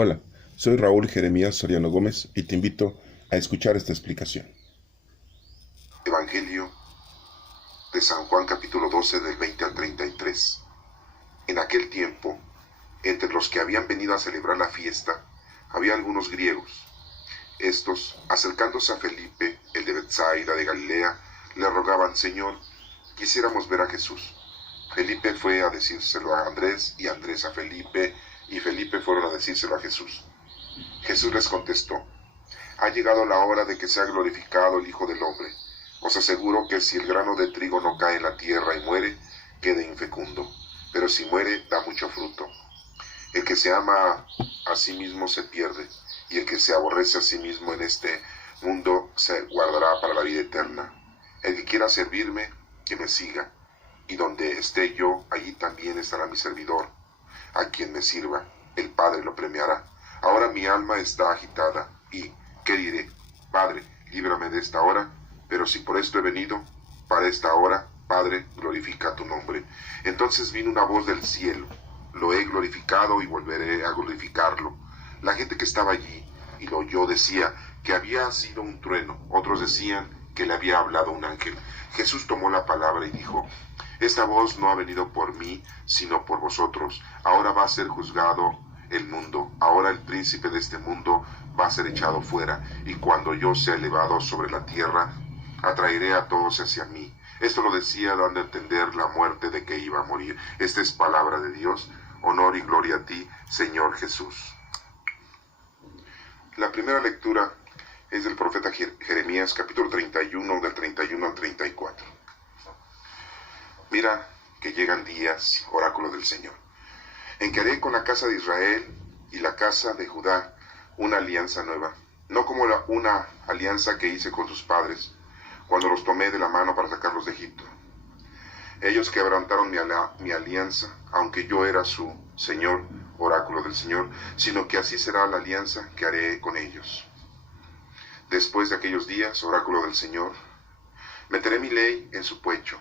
Hola, soy Raúl Jeremías Soriano Gómez y te invito a escuchar esta explicación. Evangelio de San Juan capítulo 12 del 20 al 33. En aquel tiempo, entre los que habían venido a celebrar la fiesta, había algunos griegos. Estos, acercándose a Felipe, el de Betsaida de Galilea, le rogaban: Señor, quisiéramos ver a Jesús. Felipe fue a decírselo a Andrés, y Andrés a Felipe, y Felipe fueron a decírselo a Jesús. Jesús les contestó: Ha llegado la hora de que sea glorificado el Hijo del Hombre. Os aseguro que si el grano de trigo no cae en la tierra y muere, queda infecundo, pero si muere, da mucho fruto. El que se ama a sí mismo se pierde, y el que se aborrece a sí mismo en este mundo se guardará para la vida eterna. El que quiera servirme, que me siga, y donde esté yo, allí también estará mi servidor. A quien me sirva, el Padre lo premiará. Ahora mi alma está agitada, y ¿qué diré? Padre, líbrame de esta hora, pero si por esto he venido, para esta hora, Padre, glorifica tu nombre. Entonces vino una voz del cielo: Lo he glorificado y volveré a glorificarlo. La gente que estaba allí y lo oyó decía que había sido un trueno, otros decían que le había hablado un ángel. Jesús tomó la palabra y dijo: Esta voz no ha venido por mí, sino por vosotros. Ahora va a ser juzgado el mundo. Ahora el príncipe de este mundo va a ser echado fuera, y cuando yo sea elevado sobre la tierra, atraeré a todos hacia mí. Esto lo decía dando a entender la muerte de que iba a morir. Esta es palabra de Dios. Honor y gloria a ti, Señor Jesús. La primera lectura es del profeta Jeremías, capítulo 31, del 31 al 34. Mira que llegan días, oráculo del Señor, en que haré con la casa de Israel y la casa de Judá una alianza nueva, no como una alianza que hice con sus padres, cuando los tomé de la mano para sacarlos de Egipto. Ellos quebrantaron mi alianza, aunque yo era su Señor, oráculo del Señor, sino que así será la alianza que haré con ellos. Después de aquellos días, oráculo del Señor, meteré mi ley en su pecho,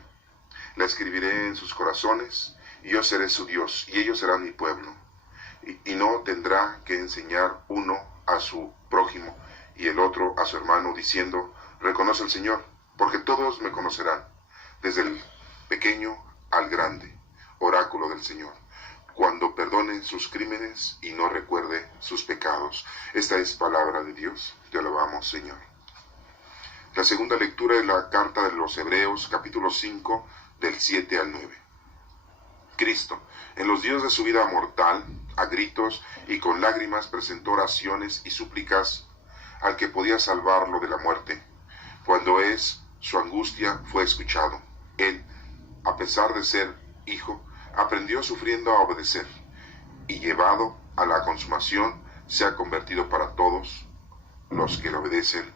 la escribiré en sus corazones, y yo seré su Dios, y ellos serán mi pueblo. Y no tendrá que enseñar uno a su prójimo y el otro a su hermano, diciendo: Reconoce al Señor, porque todos me conocerán, desde el pequeño al grande, oráculo del Señor, cuando perdone sus crímenes y no recuerde sus pecados. Esta es palabra de Dios. Te alabamos, Señor. La segunda lectura es la carta de los Hebreos, capítulo 5, del 7 al 9. Cristo, en los días de su vida mortal, a gritos y con lágrimas presentó oraciones y súplicas al que podía salvarlo de la muerte. Cuando su angustia fue escuchado, él, a pesar de ser hijo, aprendió sufriendo a obedecer, y llevado a la consumación, se ha convertido para todos los que le obedecen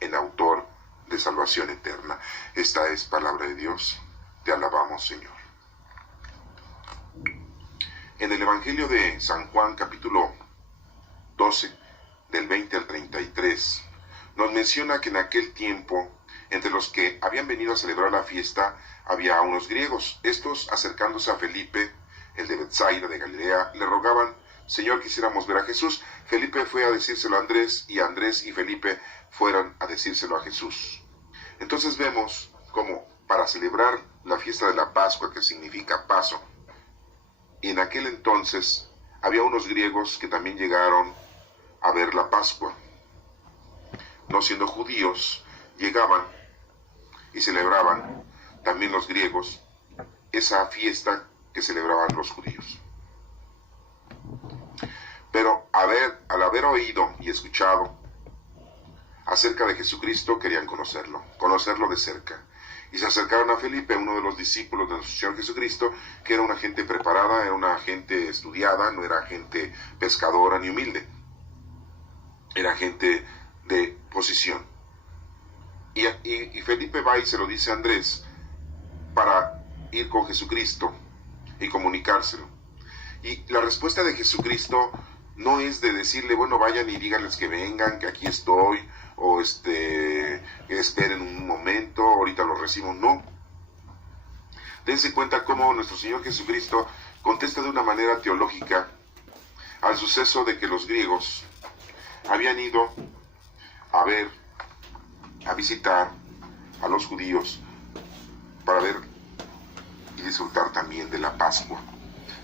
en autor de salvación eterna. Esta es palabra de Dios. Te alabamos, Señor. En el Evangelio de San Juan, capítulo 12, del 20 al 33, nos menciona que en aquel tiempo, entre los que habían venido a celebrar la fiesta, había unos griegos. Estos, acercándose a Felipe, el de Betsaida de Galilea, le rogaban: Señor, quisiéramos ver a Jesús. Felipe fue a decírselo a Andrés, y Andrés y Felipe fueron a decírselo a Jesús. Entonces vemos como para celebrar la fiesta de la Pascua, que significa paso, y en aquel entonces había unos griegos que también llegaron a ver la Pascua. No siendo judíos, llegaban y celebraban también los griegos esa fiesta que celebraban los judíos. Pero al haber oído y escuchado acerca de Jesucristo, querían conocerlo de cerca. Y se acercaron a Felipe, uno de los discípulos de nuestro Señor Jesucristo, que era una gente preparada, era una gente estudiada, no era gente pescadora ni humilde. Era gente de posición. Y Felipe va y se lo dice a Andrés para ir con Jesucristo y comunicárselo. Y la respuesta de Jesucristo no es de decirle: bueno, vayan y díganles que vengan, que aquí estoy, o que esperen un momento, ahorita lo recibo. No. Dense cuenta cómo nuestro Señor Jesucristo contesta de una manera teológica al suceso de que los griegos habían ido a visitar a los judíos para ver y disfrutar también de la Pascua,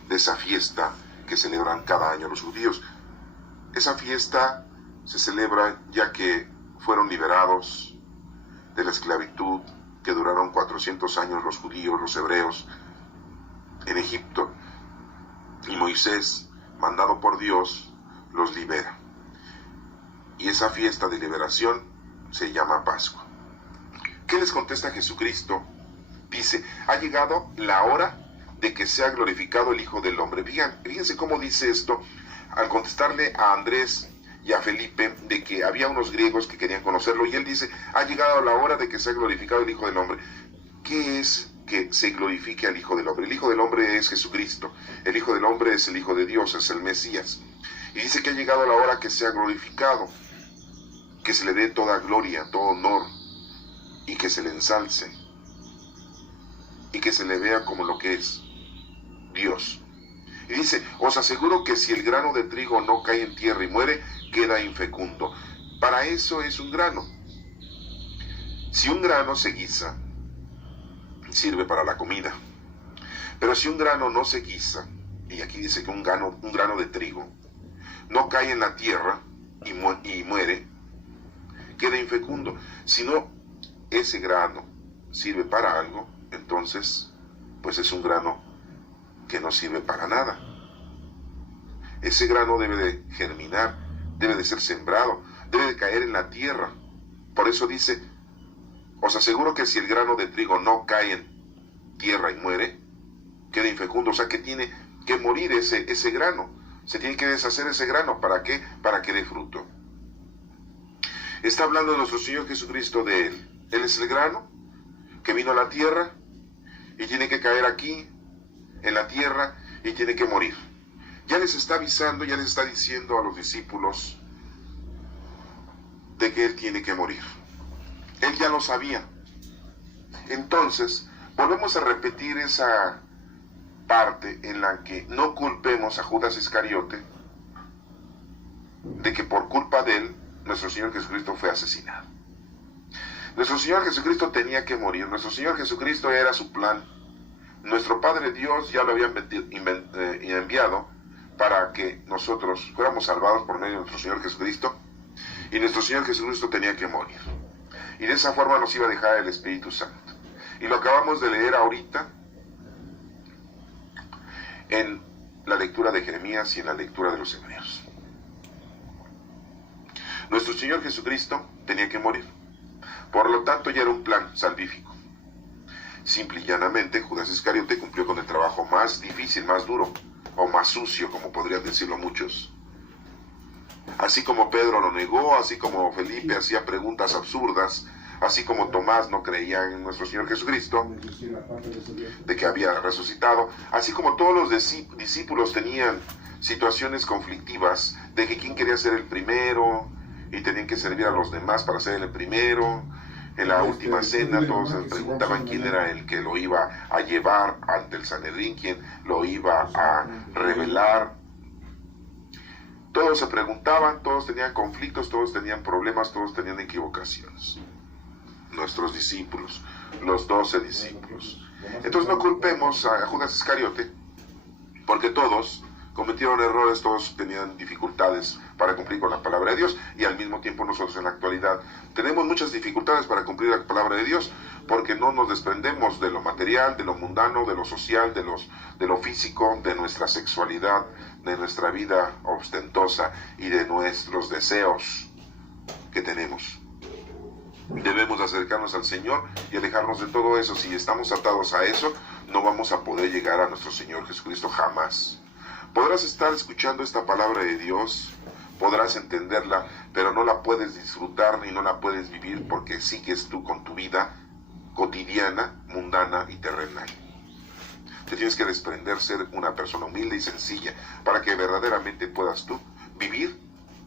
de esa fiesta que celebran cada año los judíos. Esa fiesta se celebra ya que fueron liberados de la esclavitud que duraron 400 años los judíos, los hebreos, en Egipto. Y Moisés, mandado por Dios, los libera. Y esa fiesta de liberación se llama Pascua. ¿Qué les contesta Jesucristo? Dice, ha llegado la hora de que sea glorificado el Hijo del Hombre. Fíjense cómo dice esto al contestarle a Andrés y a Felipe de que había unos griegos que querían conocerlo, y él dice, ha llegado la hora de que sea glorificado el Hijo del Hombre. ¿Qué es que se glorifique al Hijo del Hombre? El Hijo del Hombre es Jesucristo, el Hijo del Hombre es el Hijo de Dios, es el Mesías, y dice que ha llegado la hora que sea glorificado, que se le dé toda gloria, todo honor, y que se le ensalce, y que se le vea como lo que es, Dios. Y dice, os aseguro que si el grano de trigo no cae en tierra y muere, queda infecundo. Para eso es un grano. Si un grano se guisa, sirve para la comida. Pero si un grano no se guisa, y aquí dice que un grano de trigo, no cae en la tierra y muere, queda infecundo. Si no, ese grano sirve para algo, entonces, pues es un grano que no sirve para nada. Ese grano debe de germinar, debe de ser sembrado, debe de caer en la tierra. Por eso dice, os aseguro que si el grano de trigo no cae en tierra y muere, queda infecundo. O sea que tiene que morir ese grano. Se tiene que deshacer ese grano. ¿Para qué? Para que dé fruto. Está hablando nuestro Señor Jesucristo de Él. Él es el grano que vino a la tierra y tiene que caer aquí, en la tierra, y tiene que morir. Ya les está avisando, ya les está diciendo a los discípulos de que Él tiene que morir. Él ya lo sabía. Entonces, volvemos a repetir esa parte en la que no culpemos a Judas Iscariote de que por culpa de él, nuestro Señor Jesucristo fue asesinado. Nuestro Señor Jesucristo tenía que morir. Nuestro Señor Jesucristo era su plan. Nuestro Padre Dios ya lo había enviado para que nosotros fuéramos salvados por medio de nuestro Señor Jesucristo, y nuestro Señor Jesucristo tenía que morir. Y de esa forma nos iba a dejar el Espíritu Santo. Y lo acabamos de leer ahorita en la lectura de Jeremías y en la lectura de los Hebreos. Nuestro Señor Jesucristo tenía que morir. Por lo tanto, ya era un plan salvífico. Simple y llanamente, Judas Iscariote cumplió con el trabajo más difícil, más duro, o más sucio, como podrían decirlo muchos. Así como Pedro lo negó, así como Felipe hacía preguntas absurdas, así como Tomás no creía en nuestro Señor Jesucristo, de que había resucitado, así como todos los discípulos tenían situaciones conflictivas, de que quién quería ser el primero, y tenían que servir a los demás para ser el primero. En la última cena todos se preguntaban quién era el que lo iba a llevar ante el Sanedrín, quién lo iba a revelar. Todos se preguntaban, todos tenían conflictos, todos tenían problemas, todos tenían equivocaciones. Nuestros discípulos, los 12 discípulos. Entonces no culpemos a Judas Iscariote, porque todos cometieron errores, todos tenían dificultades para cumplir con la palabra de Dios, y al mismo tiempo nosotros en la actualidad tenemos muchas dificultades para cumplir la palabra de Dios, porque no nos desprendemos de lo material, de lo mundano, de lo social, de lo físico, de nuestra sexualidad, de nuestra vida ostentosa y de nuestros deseos que tenemos. Debemos acercarnos al Señor y alejarnos de todo eso. Si estamos atados a eso, no vamos a poder llegar a nuestro Señor Jesucristo jamás. Podrás estar escuchando esta palabra de Dios, podrás entenderla, pero no la puedes disfrutar ni no la puedes vivir porque sigues tú con tu vida cotidiana, mundana y terrenal. Te tienes que desprender, ser una persona humilde y sencilla para que verdaderamente puedas tú vivir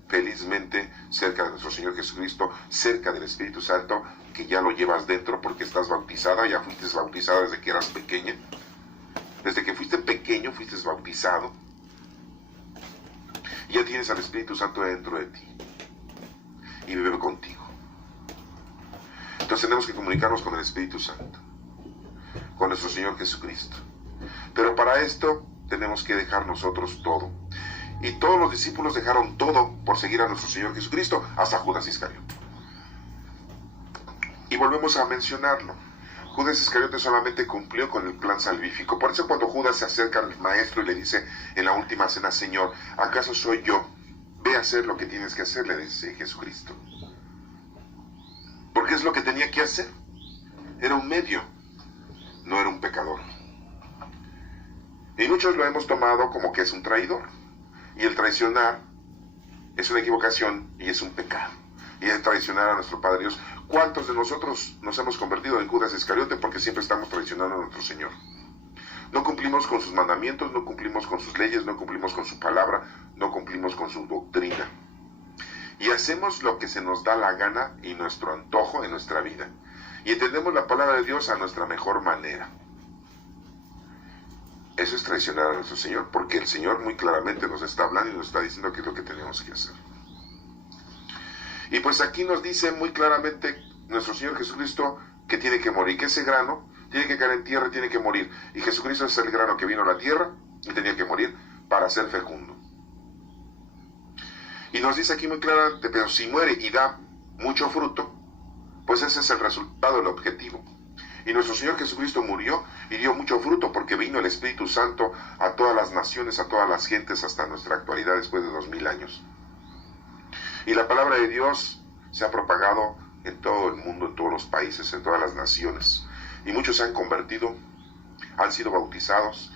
felizmente cerca de nuestro Señor Jesucristo, cerca del Espíritu Santo, que ya lo llevas dentro porque estás bautizada, ya fuiste bautizada desde que eras pequeña. Desde que fuiste pequeño fuiste bautizado. Y ya tienes al Espíritu Santo dentro de ti. Y vive contigo. Entonces tenemos que comunicarnos con el Espíritu Santo. Con nuestro Señor Jesucristo. Pero para esto tenemos que dejar nosotros todo. Y todos los discípulos dejaron todo por seguir a nuestro Señor Jesucristo, hasta Judas Iscariote. Y volvemos a mencionarlo. Judas Iscariote solamente cumplió con el plan salvífico. Por eso cuando Judas se acerca al maestro y le dice en la última cena: Señor, ¿acaso soy yo? Ve a hacer lo que tienes que hacer, le dice Jesucristo. Porque es lo que tenía que hacer. Era un medio, no era un pecador. Y muchos lo hemos tomado como que es un traidor. Y el traicionar es una equivocación y es un pecado. Y el traicionar a nuestro Padre Dios. ¿Cuántos de nosotros nos hemos convertido en Judas Iscariote porque siempre estamos traicionando a nuestro Señor? No cumplimos con sus mandamientos, no cumplimos con sus leyes, no cumplimos con su palabra, no cumplimos con su doctrina. Y hacemos lo que se nos da la gana y nuestro antojo en nuestra vida. Y entendemos la palabra de Dios a nuestra mejor manera. Eso es traicionar a nuestro Señor, porque el Señor muy claramente nos está hablando y nos está diciendo qué es lo que tenemos que hacer. Y pues aquí nos dice muy claramente nuestro Señor Jesucristo que tiene que morir, que ese grano tiene que caer en tierra y tiene que morir. Y Jesucristo es el grano que vino a la tierra y tenía que morir para ser fecundo. Y nos dice aquí muy claramente, pero si muere y da mucho fruto, pues ese es el resultado, el objetivo. Y nuestro Señor Jesucristo murió y dio mucho fruto porque vino el Espíritu Santo a todas las naciones, a todas las gentes, hasta nuestra actualidad después de 2000 años. Y la palabra de Dios se ha propagado en todo el mundo, en todos los países, en todas las naciones. Y muchos se han convertido, han sido bautizados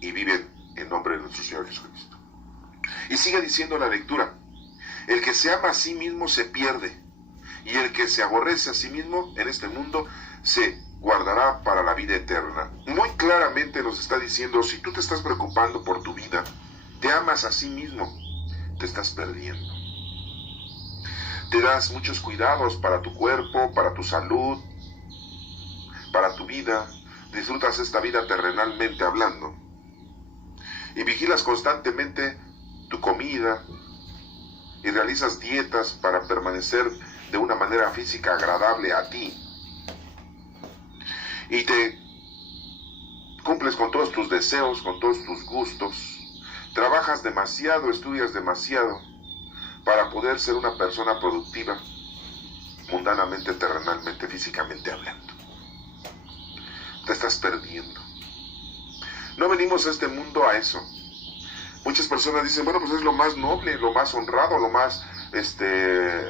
y viven en nombre de nuestro Señor Jesucristo. Y sigue diciendo la lectura: el que se ama a sí mismo se pierde, y el que se aborrece a sí mismo en este mundo se guardará para la vida eterna. Muy claramente nos está diciendo, si tú te estás preocupando por tu vida, te amas a sí mismo, te estás perdiendo. Te das muchos cuidados para tu cuerpo, para tu salud, para tu vida. Disfrutas esta vida terrenalmente hablando. Y vigilas constantemente tu comida y realizas dietas para permanecer de una manera física agradable a ti. Y te cumples con todos tus deseos, con todos tus gustos. Trabajas demasiado, estudias demasiado para poder ser una persona productiva, mundanamente, terrenalmente, físicamente hablando. Te estás perdiendo. No venimos a este mundo a eso. Muchas personas dicen, bueno, pues es lo más noble, lo más honrado, lo más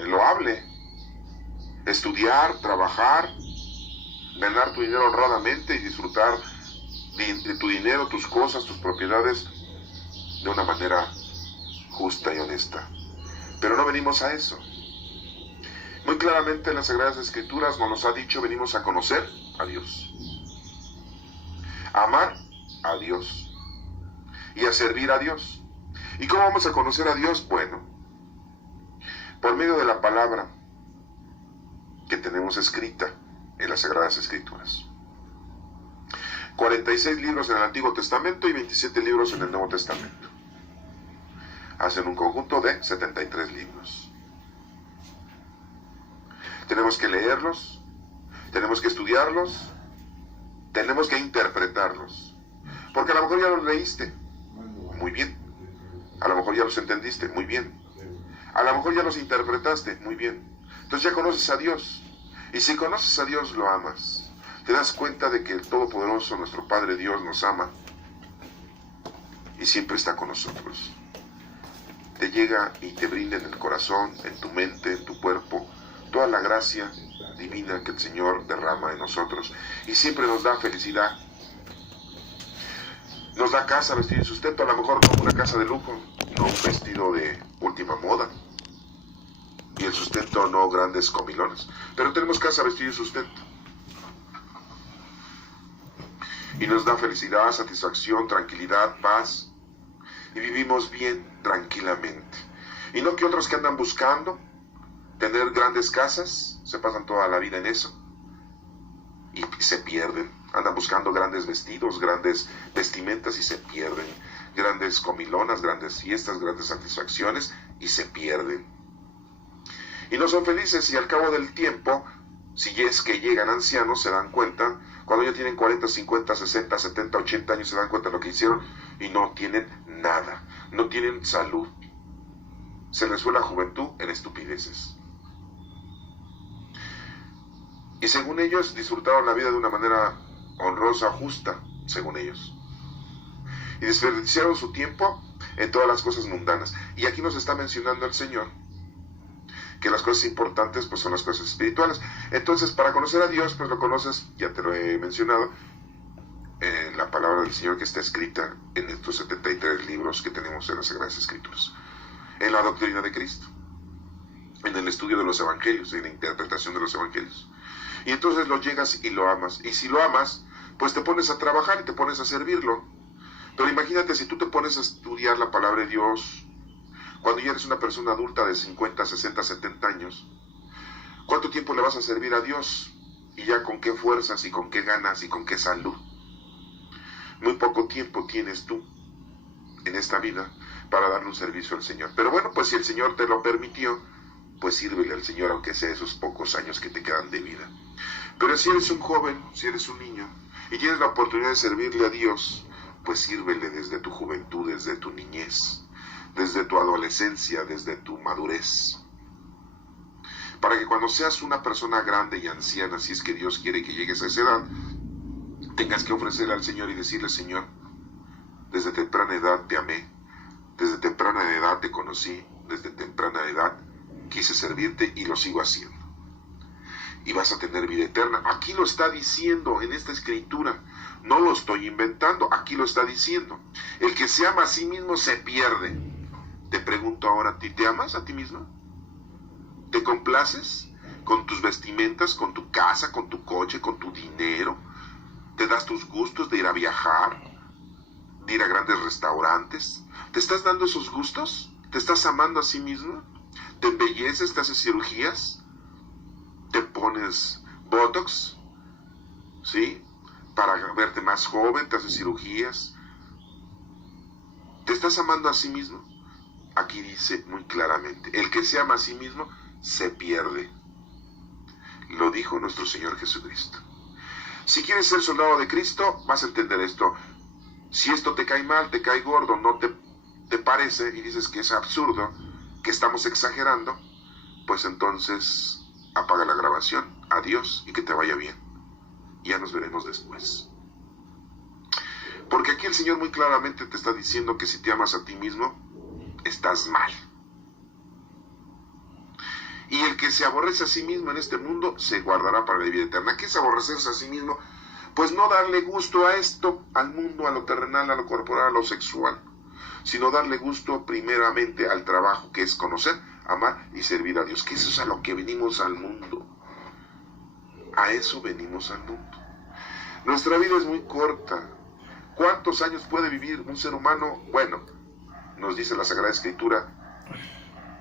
loable. Estudiar, trabajar, ganar tu dinero honradamente y disfrutar de tu dinero, tus cosas, tus propiedades de una manera justa y honesta. Pero no venimos a eso. Muy claramente en las Sagradas Escrituras nos ha dicho, venimos a conocer a Dios, a amar a Dios y a servir a Dios. ¿Y cómo vamos a conocer a Dios? Bueno, por medio de la palabra que tenemos escrita en las Sagradas Escrituras. 46 libros en el Antiguo Testamento y 27 libros en el Nuevo Testamento. Hacen un conjunto de 73 libros. Tenemos que leerlos, tenemos que estudiarlos, tenemos que interpretarlos. Porque a lo mejor ya los leíste, muy bien. A lo mejor ya los entendiste, muy bien. A lo mejor ya los interpretaste, muy bien. Entonces ya conoces a Dios. Y si conoces a Dios, lo amas. Te das cuenta de que el Todopoderoso, nuestro Padre Dios, nos ama y siempre está con nosotros. Te llega y te brinda en el corazón, en tu mente, en tu cuerpo, toda la gracia divina que el Señor derrama en nosotros. Y siempre nos da felicidad. Nos da casa, vestido y sustento. A lo mejor no una casa de lujo, no un vestido de última moda. Y el sustento no grandes comilones. Pero tenemos casa, vestido y sustento. Y nos da felicidad, satisfacción, tranquilidad, paz. Y vivimos bien, tranquilamente. Y no que otros que andan buscando tener grandes casas, se pasan toda la vida en eso. Y se pierden. Andan buscando grandes vestidos, grandes vestimentas y se pierden. grandes comilonas, grandes fiestas, grandes satisfacciones, y se pierden. Y no son felices, y al cabo del tiempo, si es que llegan ancianos, se dan cuenta, cuando ya tienen 40, 50, 60, 70, 80 años, se dan cuenta de lo que hicieron y no tienen nada, no tienen salud. Se les fue la juventud en estupideces. Y según ellos, disfrutaron la vida de una manera honrosa, justa, según ellos. Y desperdiciaron su tiempo en todas las cosas mundanas. Y aquí nos está mencionando el Señor que las cosas importantes pues son las cosas espirituales. Entonces, para conocer a Dios, pues lo conoces, ya te lo he mencionado, en la palabra del Señor que está escrita en estos 73 libros que tenemos en las Sagradas Escrituras, en la doctrina de Cristo, en el estudio de los evangelios, en la interpretación de los evangelios. Y entonces lo llegas y lo amas. Y si lo amas, pues te pones a trabajar y te pones a servirlo. Pero imagínate si tú te pones a estudiar la palabra de Dios cuando ya eres una persona adulta de 50, 60, 70 años. ¿Cuánto tiempo le vas a servir a Dios? Y ya con qué fuerzas y con qué ganas y con qué salud. Muy poco tiempo tienes tú en esta vida para darle un servicio al Señor. Pero bueno, pues si el Señor te lo permitió, pues sírvele al Señor, aunque sea esos pocos años que te quedan de vida. Pero si eres un joven, si eres un niño, y tienes la oportunidad de servirle a Dios, pues sírvele desde tu juventud, desde tu niñez, desde tu adolescencia, desde tu madurez. Para que cuando seas una persona grande y anciana, si es que Dios quiere que llegues a esa edad, tengas que ofrecerle al Señor y decirle: Señor, desde temprana edad te amé, desde temprana edad te conocí, desde temprana edad quise servirte y lo sigo haciendo. Y vas a tener vida eterna. Aquí lo está diciendo en esta escritura. No lo estoy inventando, aquí lo está diciendo. El que se ama a sí mismo se pierde. Te pregunto ahora, ¿te amas a ti mismo? ¿Te complaces con tus vestimentas, con tu casa, con tu coche, con tu dinero? ¿Te das tus gustos de ir a viajar, de ir a grandes restaurantes? ¿Te estás dando esos gustos? ¿Te estás amando a sí mismo? ¿Te embelleces? ¿Te haces cirugías? ¿Te pones Botox? ¿Sí? Para verte más joven, ¿te haces cirugías? ¿Te estás amando a sí mismo? Aquí dice muy claramente: el que se ama a sí mismo se pierde. Lo dijo nuestro Señor Jesucristo. Si quieres ser soldado de Cristo, vas a entender esto. Si esto te cae mal, te cae gordo, no te parece y dices que es absurdo, que estamos exagerando, pues entonces apaga la grabación, adiós y que te vaya bien. Ya nos veremos después. Porque aquí el Señor muy claramente te está diciendo que si te amas a ti mismo, estás mal. Y el que se aborrece a sí mismo en este mundo, se guardará para la vida eterna. ¿Qué es aborrecerse a sí mismo? Pues no darle gusto a esto, al mundo, a lo terrenal, a lo corporal, a lo sexual, sino darle gusto primeramente al trabajo, que es conocer, amar y servir a Dios. Que eso es a lo que venimos al mundo. A eso venimos al mundo. Nuestra vida es muy corta. ¿Cuántos años puede vivir un ser humano? Bueno, nos dice la Sagrada Escritura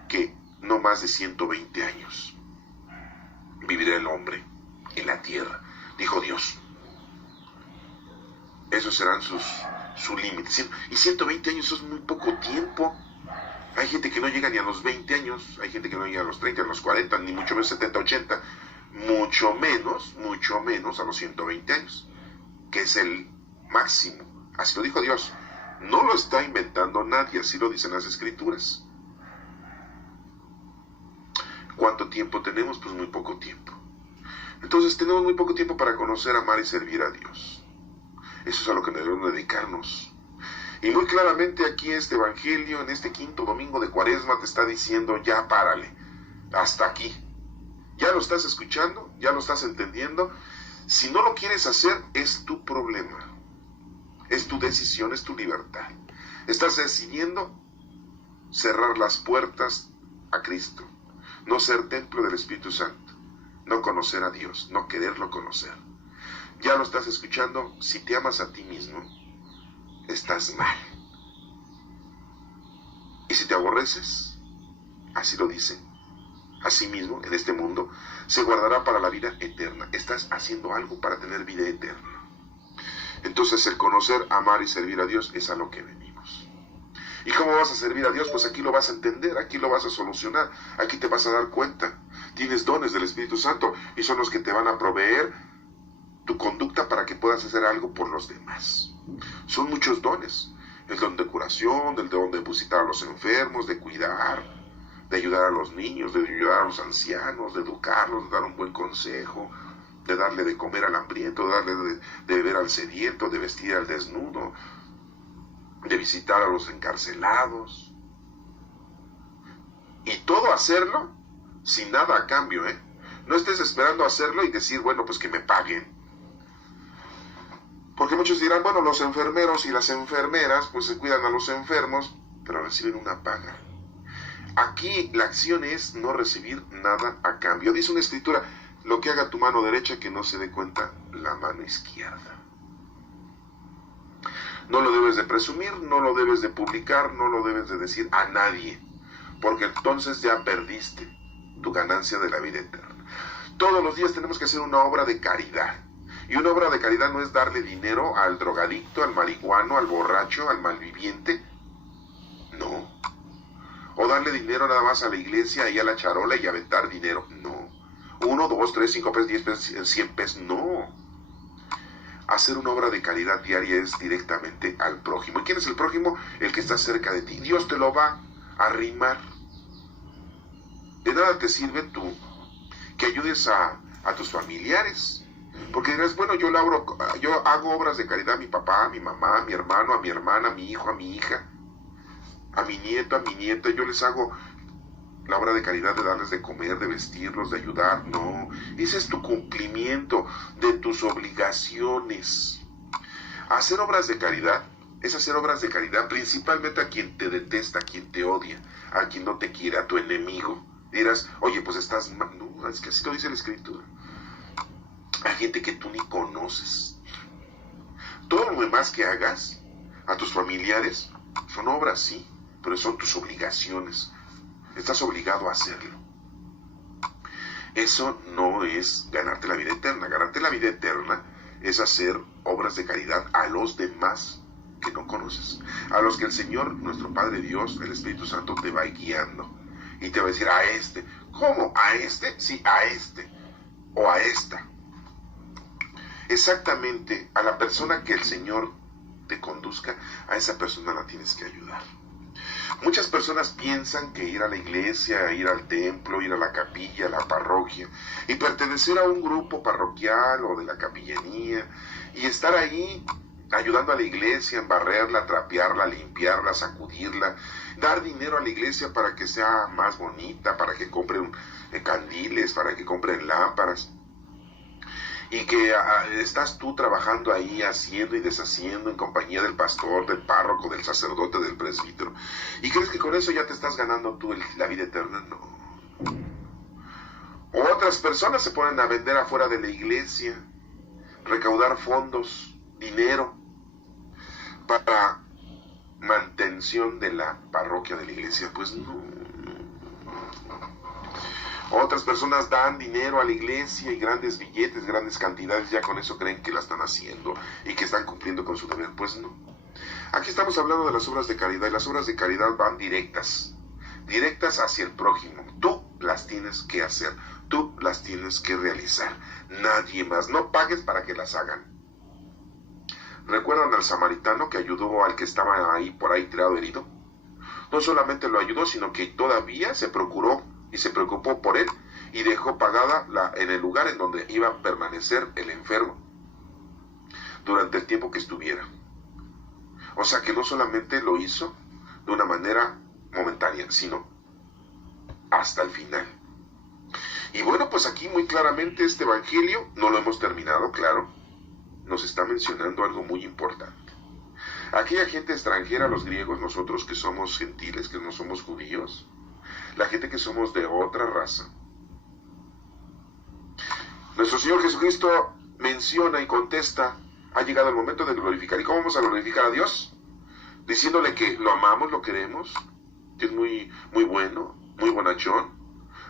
que no más de 120 años vivirá el hombre en la tierra, dijo Dios. Esos serán su límite. Y 120 años es muy poco tiempo. Hay gente que no llega ni a los 20 años, hay gente que no llega a los 30, a los 40, ni mucho menos 70, 80, mucho menos a los 120 años, que es el máximo. Así lo dijo Dios. No lo está inventando nadie, así lo dicen las Escrituras. ¿Cuánto tiempo tenemos? Pues muy poco tiempo. Entonces tenemos muy poco tiempo para conocer, amar y servir a Dios. Eso es a lo que debemos dedicarnos. Y muy claramente aquí este evangelio, en este quinto domingo de Cuaresma, te está diciendo: ya párale, hasta aquí. Ya lo estás escuchando, ya lo estás entendiendo. Si no lo quieres hacer, es tu problema. Es tu decisión, es tu libertad. Estás decidiendo cerrar las puertas a Cristo, no ser templo del Espíritu Santo, no conocer a Dios, no quererlo conocer. Ya lo estás escuchando. Si te amas a ti mismo, estás mal. Y si te aborreces, así lo dice, a sí mismo en este mundo, se guardará para la vida eterna. Estás haciendo algo para tener vida eterna. Entonces el conocer, amar y servir a Dios es a lo que venimos. ¿Y cómo vas a servir a Dios? Pues aquí lo vas a entender, aquí lo vas a solucionar, aquí te vas a dar cuenta. Tienes dones del Espíritu Santo y son los que te van a proveer tu conducta para que puedas hacer algo por los demás. Son muchos dones. El don de curación, el don de visitar a los enfermos, de cuidar, de ayudar a los niños, de ayudar a los ancianos, de educarlos, de dar un buen consejo, de darle de comer al hambriento, de darle de beber al sediento, de vestir al desnudo, de visitar a los encarcelados. Y todo hacerlo sin nada a cambio, ¿eh? No estés esperando hacerlo y decir, bueno, pues que me paguen. Porque muchos dirán, bueno, los enfermeros y las enfermeras pues se cuidan a los enfermos, pero reciben una paga. Aquí la acción es no recibir nada a cambio. Dice una escritura, lo que haga tu mano derecha que no se dé cuenta la mano izquierda. No lo debes de presumir, no lo debes de publicar, no lo debes de decir a nadie, porque entonces ya perdiste tu ganancia de la vida eterna. Todos los días tenemos que hacer una obra de caridad. Y una obra de caridad no es darle dinero al drogadicto, al marihuano, al borracho, al malviviente. No. O darle dinero nada más a la iglesia y a la charola y aventar dinero. No. 1, 2, 3, 5 pesos, 10 pesos, 100 pesos. No. Hacer una obra de caridad diaria es directamente al prójimo. ¿Y quién es el prójimo? El que está cerca de ti. Dios te lo va a arrimar. De nada te sirve tú que ayudes a tus familiares. Porque dirás, bueno, yo hago obras de caridad a mi papá, a mi mamá, a mi hermano, a mi hermana, a mi hijo, a mi hija, a mi nieto, a mi nieta. Yo les hago la obra de caridad de darles de comer, de vestirlos, de ayudar. No, ese es tu cumplimiento de tus obligaciones. Hacer obras de caridad es hacer obras de caridad principalmente a quien te detesta, a quien te odia, a quien no te quiere, a tu enemigo. Dirás, oye, pues estás mal. No, es que así lo dice la Escritura. A gente que tú ni conoces. Todo lo demás que hagas a tus familiares son obras, sí, pero son tus obligaciones. Estás obligado a hacerlo. Eso no es ganarte la vida eterna. Ganarte la vida eterna es hacer obras de caridad a los demás que no conoces. A los que el Señor, nuestro Padre Dios, el Espíritu Santo te va guiando. Y te va a decir, a este. ¿Cómo? ¿A este? Sí, a este. O a esta. Exactamente a la persona que el Señor te conduzca, a esa persona la tienes que ayudar. Muchas personas piensan que ir a la iglesia, ir al templo, ir a la capilla, a la parroquia, y pertenecer a un grupo parroquial o de la capillanía, y estar ahí ayudando a la iglesia, en barrerla, trapearla, limpiarla, sacudirla, dar dinero a la iglesia para que sea más bonita, para que compren candiles, para que compren lámparas. Y que estás tú trabajando ahí, haciendo y deshaciendo en compañía del pastor, del párroco, del sacerdote, del presbítero. ¿Y crees que con eso ya te estás ganando tú la vida eterna? No. O otras personas se ponen a vender afuera de la iglesia, recaudar fondos, dinero, para mantención de la parroquia de la iglesia. Pues no. Otras personas dan dinero a la iglesia y grandes billetes, grandes cantidades, ya con eso creen que la están haciendo y que están cumpliendo con su deber. Pues no. Aquí estamos hablando de las obras de caridad, y las obras de caridad van directas hacia el prójimo. Tú las tienes que hacer, tú las tienes que realizar, nadie más. No pagues para que las hagan. ¿Recuerdan al samaritano que ayudó al que estaba ahí por ahí tirado herido? No solamente lo ayudó, sino que todavía se procuró y se preocupó por él y dejó pagada en el lugar en donde iba a permanecer el enfermo durante el tiempo que estuviera. O sea que no solamente lo hizo de una manera momentánea, sino hasta el final. Y bueno, pues aquí muy claramente este evangelio, no lo hemos terminado, claro, nos está mencionando algo muy importante. Aquella gente extranjera, los griegos, nosotros que somos gentiles, que no somos judíos, la gente que somos de otra raza. Nuestro Señor Jesucristo menciona y contesta, ha llegado el momento de glorificar. ¿Y cómo vamos a glorificar a Dios? Diciéndole que lo amamos, lo queremos, que es muy, muy bueno, muy bonachón.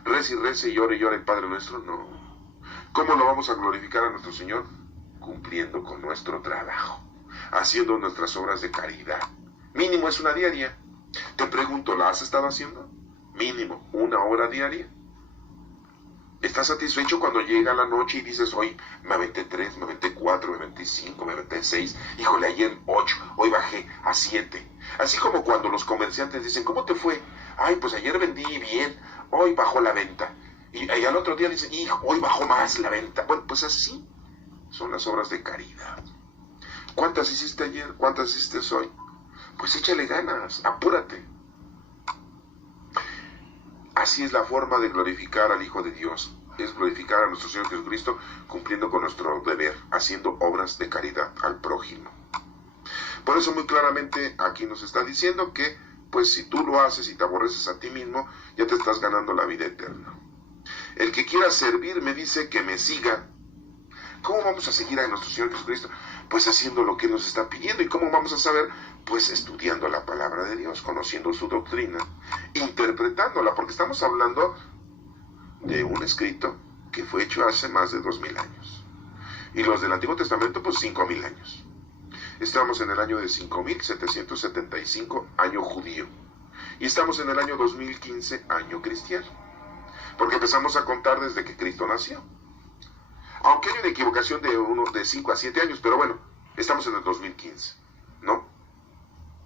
Rece y rece y ore el Padre Nuestro. No. ¿Cómo lo vamos a glorificar a nuestro Señor? Cumpliendo con nuestro trabajo, haciendo nuestras obras de caridad. Mínimo es una diaria. Te pregunto, ¿la has estado haciendo? Mínimo 1 hora diaria. ¿Estás satisfecho cuando llega la noche y dices, hoy me aventé 3, me aventé 4, me aventé 5, me aventé 6? Híjole, ayer 8, hoy bajé a 7. Así como cuando los comerciantes dicen, ¿cómo te fue? Ay, pues ayer vendí bien, hoy bajó la venta. Y al otro día dicen, hijo, hoy bajó más la venta. Bueno, pues así son las obras de caridad. ¿Cuántas hiciste ayer? ¿Cuántas hiciste hoy? Pues échale ganas, apúrate. Así es la forma de glorificar al Hijo de Dios. Es glorificar a nuestro Señor Jesucristo cumpliendo con nuestro deber, haciendo obras de caridad al prójimo. Por eso muy claramente aquí nos está diciendo que, pues si tú lo haces y te aborreces a ti mismo, ya te estás ganando la vida eterna. El que quiera servir me dice que me siga. ¿Cómo vamos a seguir a nuestro Señor Jesucristo? Pues haciendo lo que nos está pidiendo. ¿Y cómo vamos a saber? Pues estudiando la palabra de Dios, conociendo su doctrina, interpretándola, porque estamos hablando de un escrito que fue hecho hace más de 2000 años. Y los del Antiguo Testamento, pues 5000 años. Estamos en el año de 5775, año judío. Y estamos en el año 2015, año cristiano. Porque empezamos a contar desde que Cristo nació. Aunque hay una equivocación de 5 a 7 años, pero bueno, estamos en el 2015, ¿no?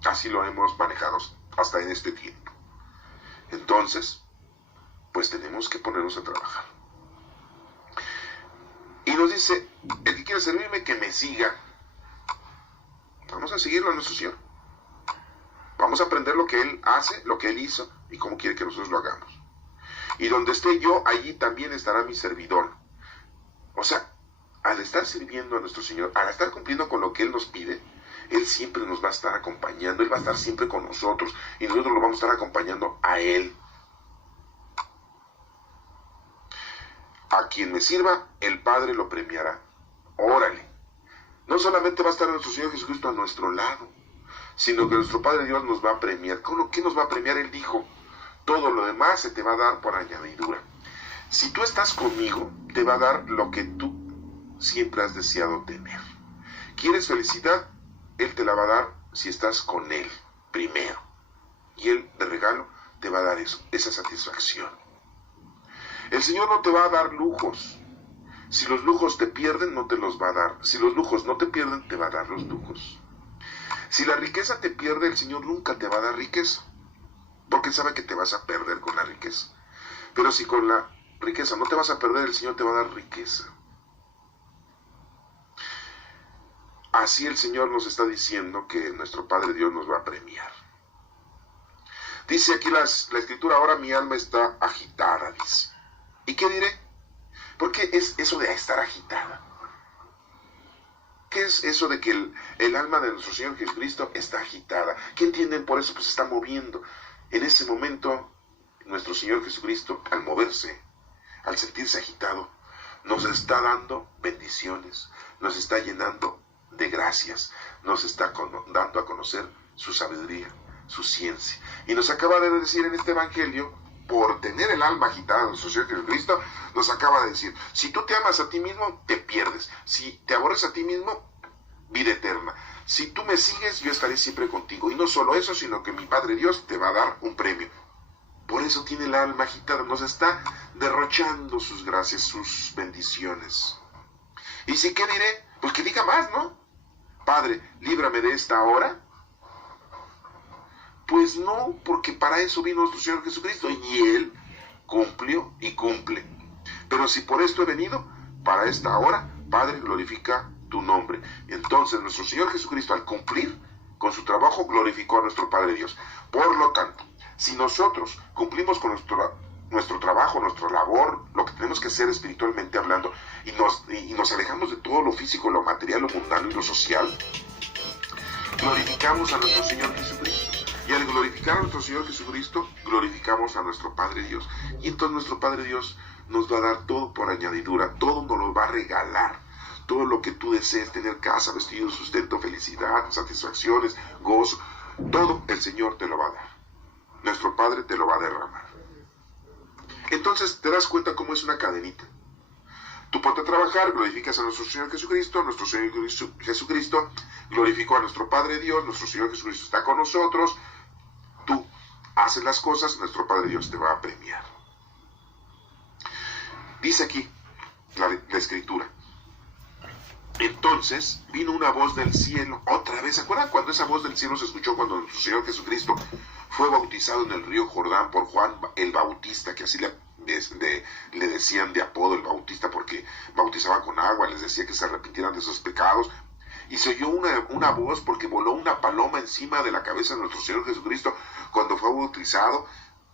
Así lo hemos manejado hasta en este tiempo. Entonces, pues tenemos que ponernos a trabajar. Y nos dice, el que quiera servirme, que me siga. Vamos a seguirlo a nuestro Señor. Vamos a aprender lo que Él hace, lo que Él hizo y cómo quiere que nosotros lo hagamos. Y donde esté yo, allí también estará mi servidor. O sea, al estar sirviendo a nuestro Señor, al estar cumpliendo con lo que Él nos pide, Él siempre nos va a estar acompañando, Él va a estar siempre con nosotros y nosotros lo vamos a estar acompañando a Él. A quien me sirva, el Padre lo premiará. Órale. No solamente va a estar nuestro Señor Jesucristo a nuestro lado, sino que nuestro Padre Dios nos va a premiar. ¿Qué nos va a premiar? Él dijo, todo lo demás se te va a dar por añadidura. Si tú estás conmigo, te va a dar lo que tú siempre has deseado tener. ¿Quieres felicidad? Él te la va a dar si estás con Él primero. Y Él de regalo te va a dar eso, esa satisfacción. El Señor no te va a dar lujos. Si los lujos te pierden, no te los va a dar. Si los lujos no te pierden, te va a dar los lujos. Si la riqueza te pierde, el Señor nunca te va a dar riqueza. Porque Él sabe que te vas a perder con la riqueza. Pero si con la riqueza no te vas a perder, el Señor te va a dar riqueza. Así el Señor nos está diciendo que nuestro Padre Dios nos va a premiar. Dice aquí la Escritura, ahora mi alma está agitada, dice. ¿Y qué diré? ¿Por qué es eso de estar agitada? ¿Qué es eso de que el alma de nuestro Señor Jesucristo está agitada? ¿Qué entienden por eso? Pues se está moviendo. En ese momento, nuestro Señor Jesucristo, al moverse, al sentirse agitado, nos está dando bendiciones, nos está llenando de gracias, nos está dando a conocer su sabiduría, su ciencia. Y nos acaba de decir en este Evangelio, por tener el alma agitada de nuestro Señor Jesucristo, nos acaba de decir, si tú te amas a ti mismo, te pierdes. Si te aborres a ti mismo, vida eterna. Si tú me sigues, yo estaré siempre contigo. Y no solo eso, sino que mi Padre Dios te va a dar un premio. Por eso tiene el alma agitada, nos está derrochando sus gracias, sus bendiciones. ¿Y si qué diré? Pues que diga más, ¿no? Padre, líbrame de esta hora. Pues no, porque para eso vino nuestro Señor Jesucristo y Él cumplió y cumple. Pero si por esto he venido, para esta hora, Padre, glorifica tu nombre. Entonces nuestro Señor Jesucristo, al cumplir con su trabajo, glorificó a nuestro Padre Dios. Por lo tanto, si nosotros cumplimos con nuestro trabajo, nuestra labor, lo que tenemos que hacer espiritualmente hablando, y nos alejamos de todo lo físico, lo material, lo mundano y lo social, glorificamos a nuestro Señor Jesucristo. Y al glorificar a nuestro Señor Jesucristo, glorificamos a nuestro Padre Dios. Y entonces nuestro Padre Dios nos va a dar todo por añadidura, todo nos lo va a regalar. Todo lo que tú desees, tener casa, vestido, sustento, felicidad, satisfacciones, gozo, todo el Señor te lo va a dar. Nuestro Padre te lo va a derramar. Entonces te das cuenta cómo es una cadenita. Tú ponte a trabajar, glorificas a nuestro Señor Jesucristo glorificó a nuestro Padre Dios, nuestro Señor Jesucristo está con nosotros. Tú haces las cosas, nuestro Padre Dios te va a premiar. Dice aquí la Escritura. Entonces vino una voz del cielo, otra vez. ¿Se acuerdan cuando esa voz del cielo se escuchó cuando nuestro Señor Jesucristo fue bautizado en el río Jordán por Juan el Bautista, que así le decían de apodo el Bautista porque bautizaba con agua, les decía que se arrepintieran de sus pecados? Y se oyó una voz porque voló una paloma encima de la cabeza de nuestro Señor Jesucristo cuando fue bautizado,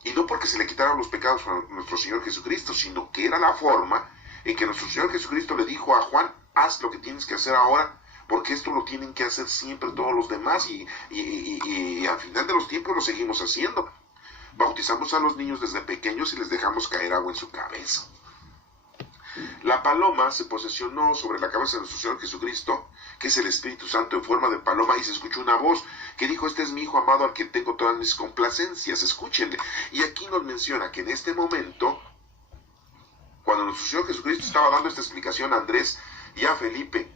y no porque se le quitaran los pecados a nuestro Señor Jesucristo, sino que era la forma en que nuestro Señor Jesucristo le dijo a Juan: haz lo que tienes que hacer ahora, porque esto lo tienen que hacer siempre todos los demás, y al final de los tiempos lo seguimos haciendo. Bautizamos a los niños desde pequeños y les dejamos caer agua en su cabeza. La paloma se posesionó sobre la cabeza de nuestro Señor Jesucristo, que es el Espíritu Santo en forma de paloma, y se escuchó una voz que dijo: este es mi Hijo amado al que tengo todas mis complacencias, escúchenle. Y aquí nos menciona que en este momento, cuando nuestro Señor Jesucristo estaba dando esta explicación a Andrés y a Felipe,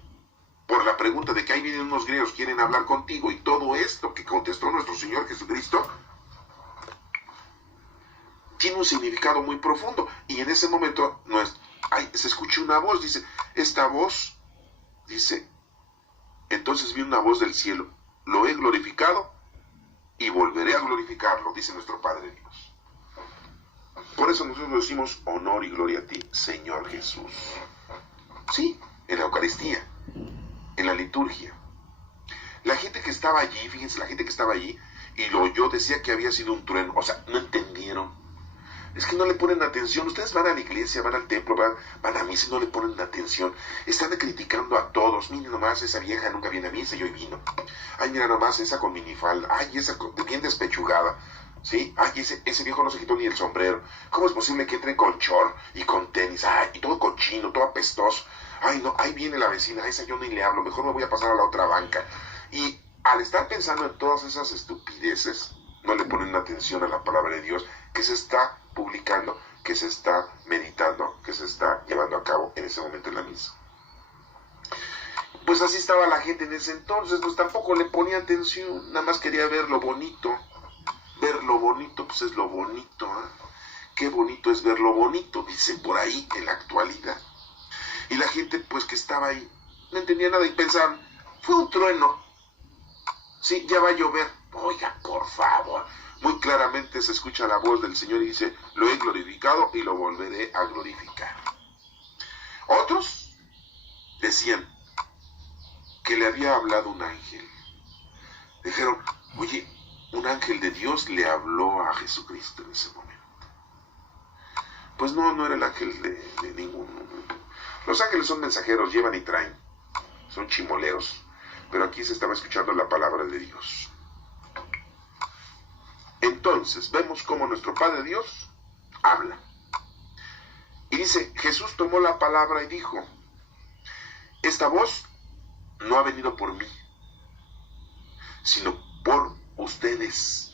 por la pregunta de que ahí vienen unos griegos, quieren hablar contigo, y todo esto que contestó nuestro Señor Jesucristo, tiene un significado muy profundo. Y en ese momento se escucha una voz, dice, esta voz, dice, entonces vi una voz del cielo: lo he glorificado y volveré a glorificarlo, dice nuestro Padre Dios. Por eso nosotros decimos: honor y gloria a ti, Señor Jesús. Sí, en la Eucaristía, en la liturgia. La gente que estaba allí, fíjense, la gente que estaba allí y lo oyó decía que había sido un trueno. O sea, no entendieron. Es que no le ponen atención. Ustedes van a la iglesia, van al templo, van a misa y no le ponen atención. Están criticando a todos. Miren nomás, esa vieja nunca viene a misa y hoy vino. Ay, mira nomás, esa con minifalda. Ay, esa bien despechugada. ¿Sí? Ay, ese viejo no se quitó ni el sombrero. ¿Cómo es posible que entre con short y con tenis? Ay, y todo cochino, todo apestoso. Ay, no, ahí viene la vecina, a esa yo ni le hablo, mejor me voy a pasar a la otra banca. Y al estar pensando en todas esas estupideces, no le ponen atención a la palabra de Dios que se está publicando, que se está meditando, que se está llevando a cabo en ese momento en la misa. Pues así estaba la gente en ese entonces, pues tampoco le ponía atención, nada más quería ver lo bonito. Ver lo bonito, pues es lo bonito, ¿eh? Qué bonito es ver lo bonito, dice por ahí en la actualidad. Y la gente, pues, que estaba ahí, no entendía nada y pensaban: fue un trueno. Sí, ya va a llover. Oiga, por favor. Muy claramente se escucha la voz del Señor y dice: lo he glorificado y lo volveré a glorificar. Otros decían que le había hablado un ángel. Dijeron: oye, un ángel de Dios le habló a Jesucristo en ese momento. Pues no era el ángel de ninguno. Los ángeles son mensajeros, llevan y traen. Son chimoleros. Pero aquí se estaba escuchando la palabra de Dios. Entonces vemos cómo nuestro Padre Dios habla. Y dice: Jesús tomó la palabra y dijo: esta voz no ha venido por mí, sino por ustedes.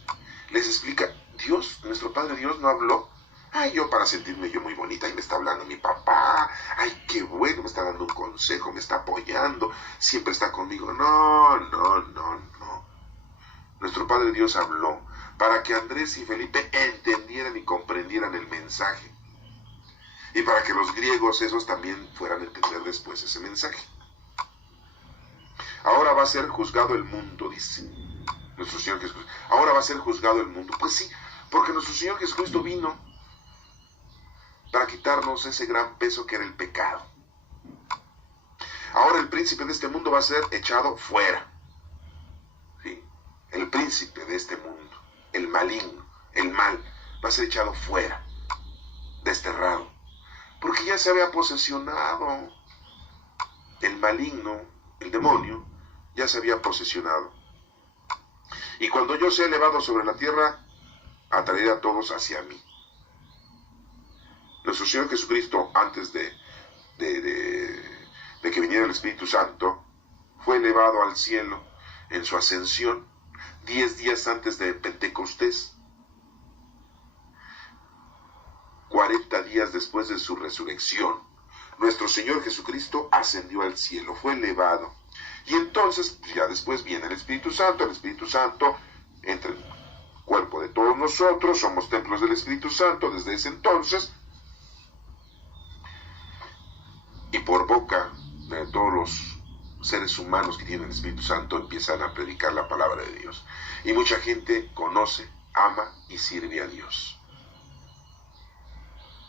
Les explica: Dios, nuestro Padre Dios, no habló. Ay, yo para sentirme yo muy bonita, y me está hablando mi papá. Ay, qué bueno, me está dando un consejo, me está apoyando, siempre está conmigo. No. Nuestro Padre Dios habló para que Andrés y Felipe entendieran y comprendieran el mensaje. Y para que los griegos esos también fueran a entender después ese mensaje. Ahora va a ser juzgado el mundo, dice nuestro Señor Jesucristo. Ahora va a ser juzgado el mundo. Pues sí, porque nuestro Señor Jesucristo vino para quitarnos ese gran peso que era el pecado. Ahora el príncipe de este mundo va a ser echado fuera. ¿Sí? El príncipe de este mundo, el maligno, el mal, va a ser echado fuera, desterrado. Porque ya se había posesionado. El maligno, el demonio, ya se había posesionado. Y cuando yo sea elevado sobre la tierra, atraeré a todos hacia mí. Nuestro Señor Jesucristo, antes de que viniera el Espíritu Santo, fue elevado al cielo en su ascensión 10 días antes de Pentecostés, 40 días después de su resurrección. Nuestro Señor Jesucristo ascendió al cielo, fue elevado. Y entonces, ya después viene el Espíritu Santo entra en el cuerpo cuerpo de todos nosotros, somos templos del Espíritu Santo desde ese entonces, y por boca de todos los seres humanos que tienen el Espíritu Santo empiezan a predicar la palabra de Dios. Y mucha gente conoce, ama y sirve a Dios.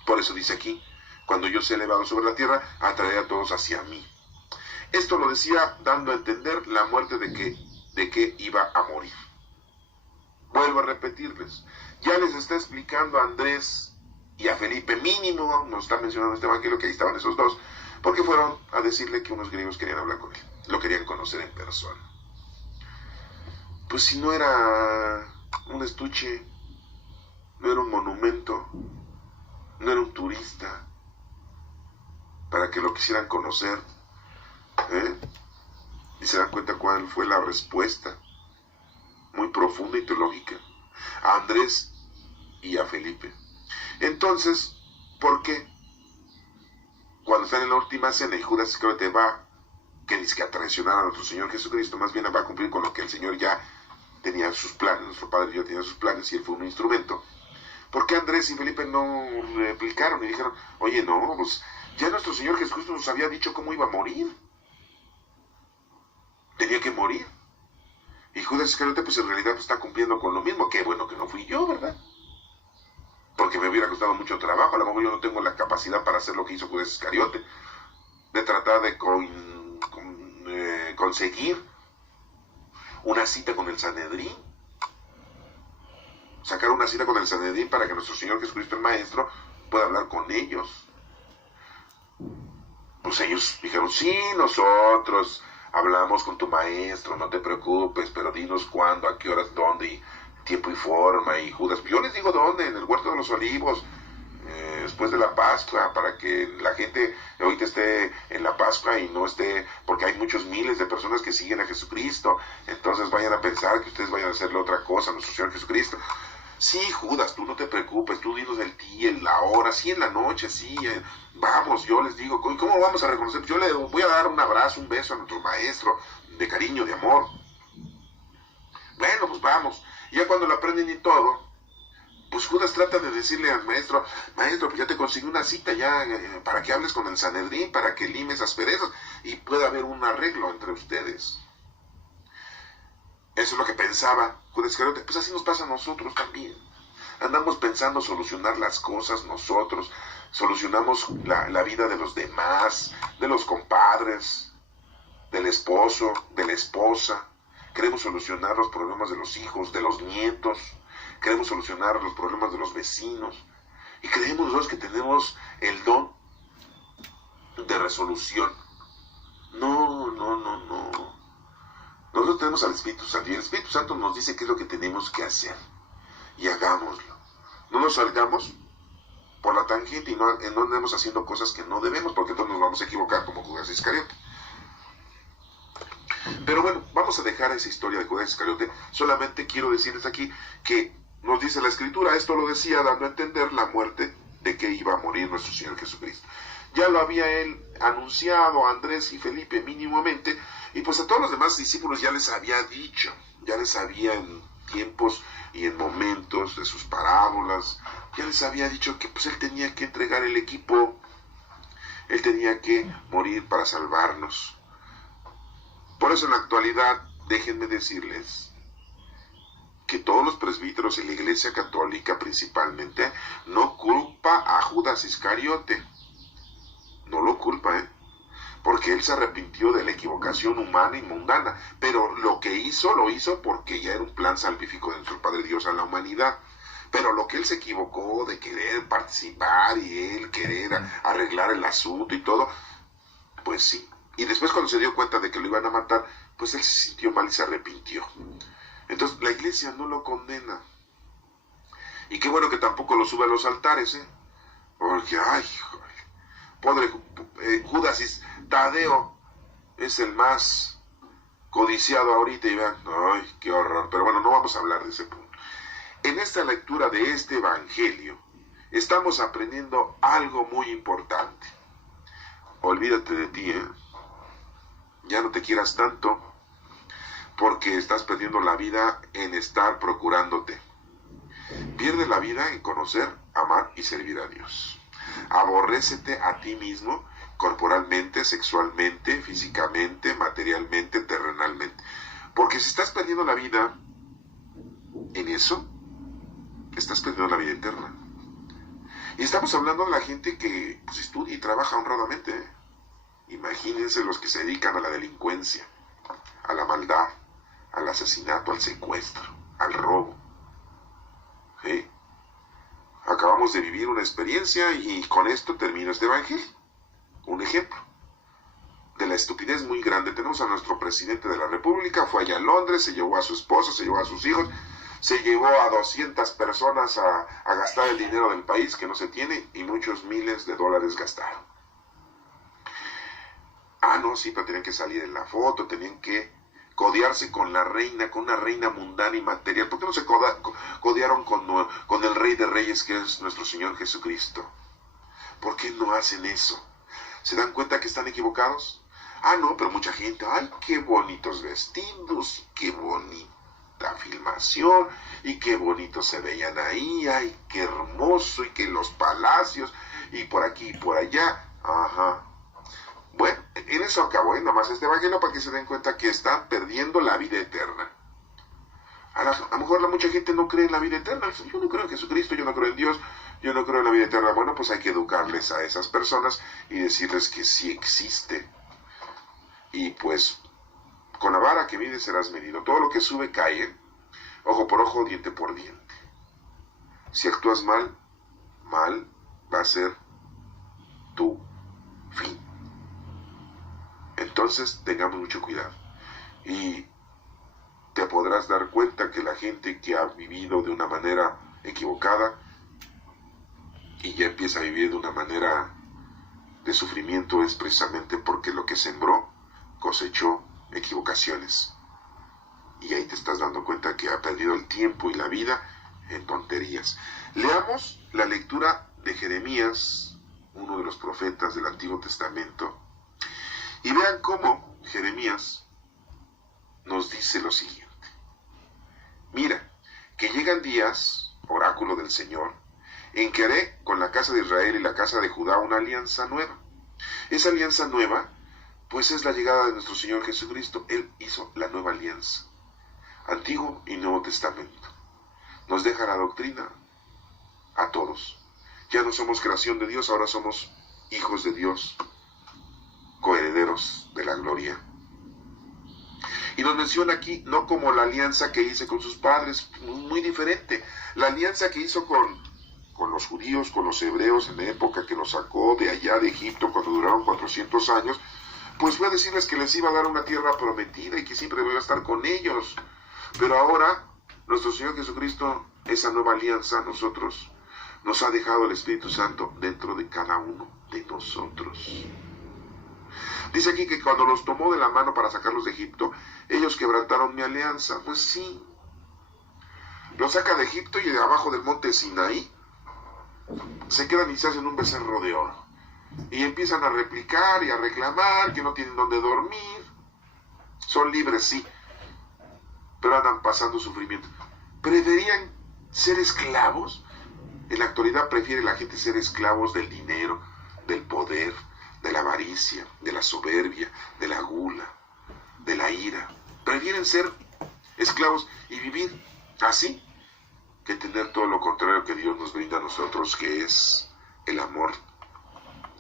Por eso dice aquí, cuando yo sea elevado sobre la tierra, atraeré a todos hacia mí. Esto lo decía dando a entender la muerte de que iba a morir. Vuelvo a repetirles, ya les está explicando a Andrés y a Felipe, mínimo, nos está mencionando este evangelio que ahí estaban esos dos, porque fueron a decirle que unos griegos querían hablar con él, lo querían conocer en persona. Pues si no era un estuche, no era un monumento, no era un turista, para que lo quisieran conocer, y se dan cuenta cuál fue la respuesta, muy profunda y teológica, a Andrés y a Felipe. Entonces, ¿por qué? Cuando están en la última cena y Judas Iscariote va, que dice que a traicionar a nuestro Señor Jesucristo, más bien va a cumplir con lo que el Señor ya tenía sus planes, nuestro Padre ya tenía sus planes y él fue un instrumento. ¿Por qué Andrés y Felipe no replicaron y dijeron, oye, no, pues ya nuestro Señor Jesucristo nos había dicho cómo iba a morir? Tenía que morir. Y Judas Iscariote, pues en realidad está cumpliendo con lo mismo. Qué bueno que no fui yo, ¿verdad? Porque me hubiera costado mucho trabajo. A lo mejor yo no tengo la capacidad para hacer lo que hizo Judas Iscariote, de tratar de conseguir una cita con el Sanedrín, sacar una cita con el Sanedrín para que nuestro Señor Jesucristo el Maestro pueda hablar con ellos. Pues ellos dijeron, sí, nosotros hablamos con tu Maestro, no te preocupes, pero dinos cuándo, a qué horas, dónde, y tiempo y forma. Y Judas, yo les digo dónde, en el Huerto de los Olivos, después de la Pascua, para que la gente ahorita esté en la Pascua y no esté, porque hay muchos miles de personas que siguen a Jesucristo, entonces vayan a pensar que ustedes vayan a hacerle otra cosa a nuestro Señor Jesucristo. Sí, Judas, tú no te preocupes, tú dinos el día, la hora, sí, en la noche, sí, vamos, yo les digo, ¿cómo vamos a reconocer? Yo le voy a dar un abrazo, un beso a nuestro Maestro, de cariño, de amor. Bueno, pues vamos. Y ya cuando lo aprenden y todo, pues Judas trata de decirle al maestro, pues ya te conseguí una cita ya para que hables con el Sanedrín, para que limes asperezas y pueda haber un arreglo entre ustedes. Eso es lo que pensaba Judas Iscariote. Pues así nos pasa a nosotros también. Andamos pensando solucionar las cosas nosotros, solucionamos la vida de los demás, de los compadres, del esposo, de la esposa. Queremos solucionar los problemas de los hijos, de los nietos. Queremos solucionar los problemas de los vecinos. Y creemos nosotros que tenemos el don de resolución. No. Nosotros tenemos al Espíritu Santo. Y el Espíritu Santo nos dice qué es lo que tenemos que hacer. Y hagámoslo. No nos salgamos por la tangente y no andemos haciendo cosas que no debemos, porque entonces nos vamos a equivocar como Judas Iscariote. Pero bueno, vamos a dejar esa historia de Judas Iscariote. Solamente quiero decirles aquí que nos dice la Escritura, esto lo decía dando a entender la muerte de que iba a morir nuestro Señor Jesucristo. Ya lo había él anunciado a Andrés y Felipe mínimamente, y pues a todos los demás discípulos ya les había dicho, ya les había en tiempos y en momentos de sus parábolas, ya les había dicho que pues él tenía que entregar el equipo, él tenía que morir para salvarnos. Por eso en la actualidad, déjenme decirles que todos los presbíteros en la Iglesia Católica principalmente no culpa a Judas Iscariote. No lo culpa, porque él se arrepintió de la equivocación humana y mundana, pero lo que hizo, lo hizo porque ya era un plan salvífico de nuestro Padre Dios a la humanidad. Pero lo que él se equivocó de querer participar y él querer arreglar el asunto y todo, pues sí. Y después cuando se dio cuenta de que lo iban a matar, pues él se sintió mal y se arrepintió. Entonces la Iglesia no lo condena. Y qué bueno que tampoco lo sube a los altares, porque, pobre Judas Tadeo es el más codiciado ahorita y vean, qué horror. Pero bueno, no vamos a hablar de ese punto. En esta lectura de este evangelio estamos aprendiendo algo muy importante. Olvídate de ti, ya no te quieras tanto, porque estás perdiendo la vida en estar procurándote. Pierde la vida en conocer, amar y servir a Dios. Aborrécete a ti mismo, corporalmente, sexualmente, físicamente, materialmente, terrenalmente. Porque si estás perdiendo la vida en eso, estás perdiendo la vida eterna. Y estamos hablando de la gente que pues, estudia y trabaja honradamente, ¿eh? Imagínense los que se dedican a la delincuencia, a la maldad, al asesinato, al secuestro, al robo. ¿Sí? Acabamos de vivir una experiencia y con esto termino este evangelio. Un ejemplo de la estupidez muy grande. Tenemos a nuestro presidente de la República, fue allá a Londres, se llevó a su esposa, se llevó a sus hijos, se llevó a 200 personas a gastar el dinero del país que no se tiene y muchos miles de dólares gastaron. Ah, no, sí, pero tenían que salir en la foto, tenían que codearse con la reina, con una reina mundana y material. ¿Por qué no se codearon con el Rey de Reyes, que es nuestro Señor Jesucristo? ¿Por qué no hacen eso? ¿Se dan cuenta que están equivocados? Ah, no, pero mucha gente, ay, qué bonitos vestidos, qué bonita filmación, y qué bonito se veían ahí, ay, qué hermoso, y que los palacios, y por aquí y por allá. Ajá. Bueno, en eso acabo, nomás este evangelio para que se den cuenta que están perdiendo la vida eterna. A lo mejor mucha gente no cree en la vida eterna. Yo no creo en Jesucristo, yo no creo en Dios, yo no creo en la vida eterna. Bueno, pues hay que educarles a esas personas y decirles que sí existe. Y pues, con la vara que mides serás medido. Todo lo que sube cae, ¿eh? Ojo por ojo, diente por diente. Si actúas mal, mal va a ser tu fin. Entonces tengamos mucho cuidado y te podrás dar cuenta que la gente que ha vivido de una manera equivocada y ya empieza a vivir de una manera de sufrimiento es precisamente porque lo que sembró cosechó equivocaciones, y ahí te estás dando cuenta que ha perdido el tiempo y la vida en tonterías. Leamos la lectura de Jeremías, uno de los profetas del Antiguo Testamento. Y vean cómo Jeremías nos dice lo siguiente. Mira, que llegan días, oráculo del Señor, en que haré con la casa de Israel y la casa de Judá una alianza nueva. Esa alianza nueva, pues es la llegada de nuestro Señor Jesucristo. Él hizo la nueva alianza. Antiguo y Nuevo Testamento. Nos deja la doctrina a todos. Ya no somos creación de Dios, ahora somos hijos de Dios, coherederos de la gloria. Y nos menciona aquí, no como la alianza que hice con sus padres, muy diferente. La alianza que hizo con los judíos, con los hebreos en la época que los sacó de allá de Egipto cuando duraron 400 años, pues fue a decirles que les iba a dar una tierra prometida y que siempre iba a estar con ellos. Pero ahora, nuestro Señor Jesucristo, esa nueva alianza a nosotros, nos ha dejado el Espíritu Santo dentro de cada uno de nosotros. Dice aquí que cuando los tomó de la mano para sacarlos de Egipto, ellos quebrantaron mi alianza. Pues sí. Los saca de Egipto y de abajo del monte Sinaí se quedan y se hacen un becerro de oro. Y empiezan a replicar y a reclamar que no tienen dónde dormir. Son libres, sí, pero andan pasando sufrimiento. ¿Preferían ser esclavos? En la actualidad prefiere la gente ser esclavos del dinero, del poder, de la avaricia, de la soberbia, de la gula, de la ira. Prefieren ser esclavos y vivir así que tener todo lo contrario que Dios nos brinda a nosotros, que es el amor,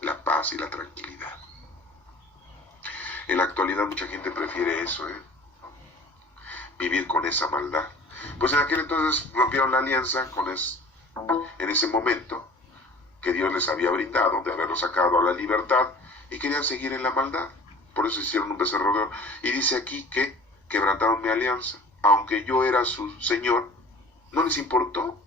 la paz y la tranquilidad. En la actualidad mucha gente prefiere eso, vivir con esa maldad. Pues en aquel entonces rompieron la alianza en ese momento que Dios les había brindado de haberlos sacado a la libertad, y querían seguir en la maldad. Por eso hicieron un becerro de oro. Y dice aquí que quebrantaron mi alianza. Aunque yo era su Señor, no les importó.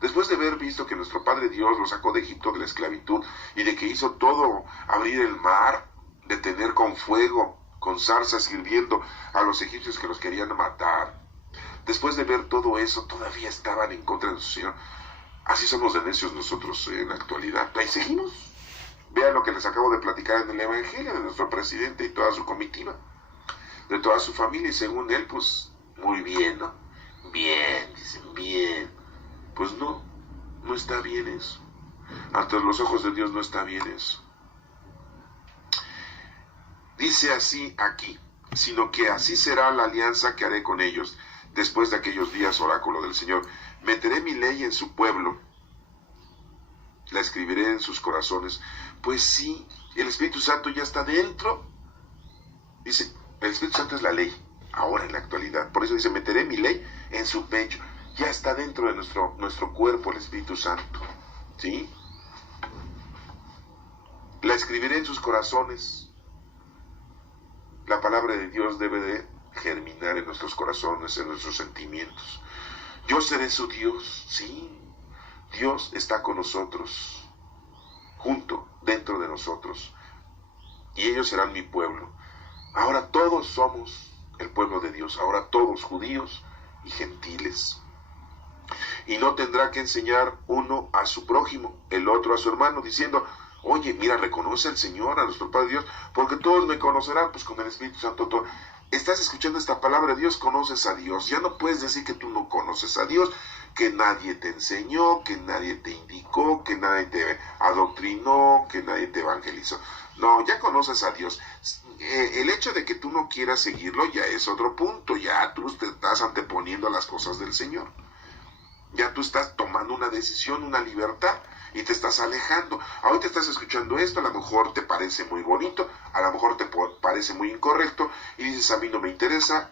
Después de haber visto que nuestro Padre Dios los sacó de Egipto de la esclavitud y de que hizo todo, abrir el mar, detener con fuego, con zarzas hirviendo a los egipcios que los querían matar. Después de ver todo eso, todavía estaban en contra de su Señor. Así somos de necios nosotros en la actualidad. Ahí seguimos. Vean lo que les acabo de platicar en el Evangelio de nuestro presidente y toda su comitiva, de toda su familia, y según él, pues, muy bien, ¿no? Bien, dicen, bien. Pues no, no está bien eso. Ante los ojos de Dios no está bien eso. Dice así aquí, sino que así será la alianza que haré con ellos después de aquellos días, oráculo del Señor. Meteré mi ley en su pueblo, la escribiré en sus corazones. Pues sí, el Espíritu Santo ya está dentro. Dice, el Espíritu Santo es la ley, ahora en la actualidad. Por eso dice, meteré mi ley en su pecho. Ya está dentro de nuestro cuerpo el Espíritu Santo. ¿Sí? La escribiré en sus corazones. La palabra de Dios debe de germinar en nuestros corazones, en nuestros sentimientos. Yo seré su Dios, sí. Dios está con nosotros, junto, dentro de nosotros. Y ellos serán mi pueblo. Ahora todos somos el pueblo de Dios. Ahora todos, judíos y gentiles. Y no tendrá que enseñar uno a su prójimo, el otro a su hermano, diciendo, oye, mira, reconoce al Señor, a nuestro Padre Dios, porque todos me conocerán, pues con el Espíritu Santo todo. Estás escuchando esta palabra de Dios, conoces a Dios. Ya no puedes decir que tú no conoces a Dios, que nadie te enseñó, que nadie te indicó, que nadie te adoctrinó, que nadie te evangelizó. No, ya conoces a Dios. El hecho de que tú no quieras seguirlo ya es otro punto. Ya tú te estás anteponiendo a las cosas del Señor. Ya tú estás tomando una decisión, una libertad, y te estás alejando. Ahorita estás escuchando esto, a lo mejor te parece muy bonito, a lo mejor te parece muy incorrecto, y dices, a mí no me interesa,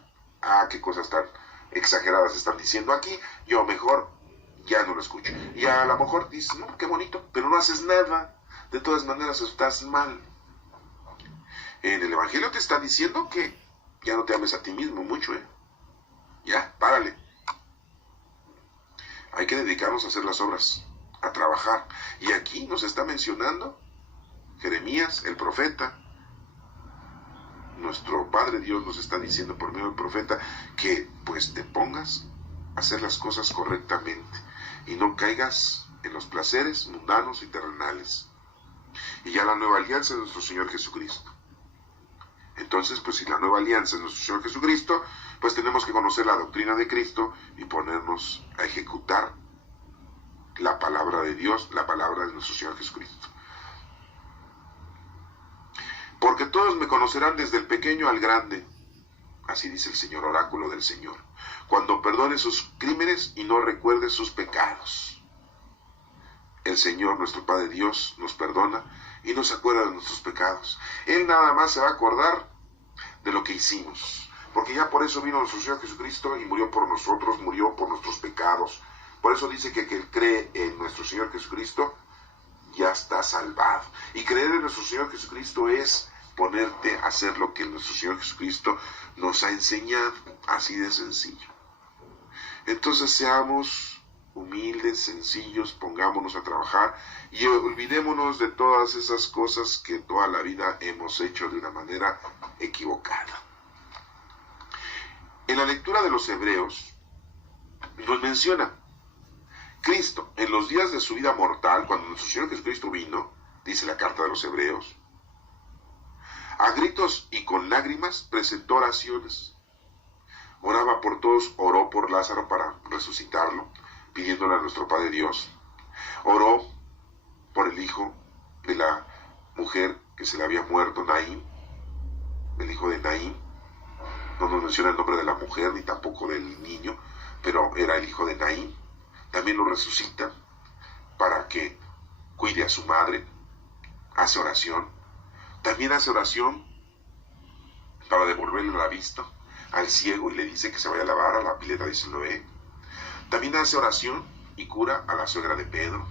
qué cosas tan exageradas están diciendo aquí, yo mejor ya no lo escucho. Y a lo mejor dices, no, qué bonito, pero no haces nada, de todas maneras estás mal. En el Evangelio te está diciendo que ya no te ames a ti mismo mucho, ya, párale. Hay que dedicarnos a hacer las obras, a trabajar. Y aquí nos está mencionando Jeremías, el profeta. Nuestro Padre Dios nos está diciendo por medio del profeta que pues te pongas a hacer las cosas correctamente y no caigas en los placeres mundanos y terrenales. Y ya la nueva alianza es nuestro Señor Jesucristo. Entonces, pues si la nueva alianza es nuestro Señor Jesucristo, pues tenemos que conocer la doctrina de Cristo y ponernos a ejecutar la palabra de Dios, la palabra de nuestro Señor Jesucristo. Porque todos me conocerán desde el pequeño al grande, así dice el Señor, oráculo del Señor, cuando perdone sus crímenes y no recuerde sus pecados. El Señor, nuestro Padre Dios, nos perdona y nos acuerda de nuestros pecados. Él nada más se va a acordar de lo que hicimos, porque ya por eso vino nuestro Señor Jesucristo y murió por nosotros, murió por nuestros pecados. Por eso dice que el que cree en nuestro Señor Jesucristo ya está salvado. Y creer en nuestro Señor Jesucristo es ponerte a hacer lo que nuestro Señor Jesucristo nos ha enseñado, así de sencillo. Entonces seamos humildes, sencillos, pongámonos a trabajar y olvidémonos de todas esas cosas que toda la vida hemos hecho de una manera equivocada. En la lectura de los Hebreos nos menciona Cristo en los días de su vida mortal, cuando nuestro Señor Jesucristo vino, dice la carta de los Hebreos, a gritos y con lágrimas presentó oraciones. Oraba por todos, oró por Lázaro para resucitarlo, pidiéndole a nuestro Padre Dios. Oró por el hijo de la mujer que se le había muerto, Naín, el hijo de Naín. No nos menciona el nombre de la mujer ni tampoco del niño, pero era el hijo de Naín. También lo resucita para que cuide a su madre. Hace oración. También hace oración para devolverle la vista al ciego y le dice que se vaya a lavar a la pileta de Siloé. También hace oración y cura a la suegra de Pedro.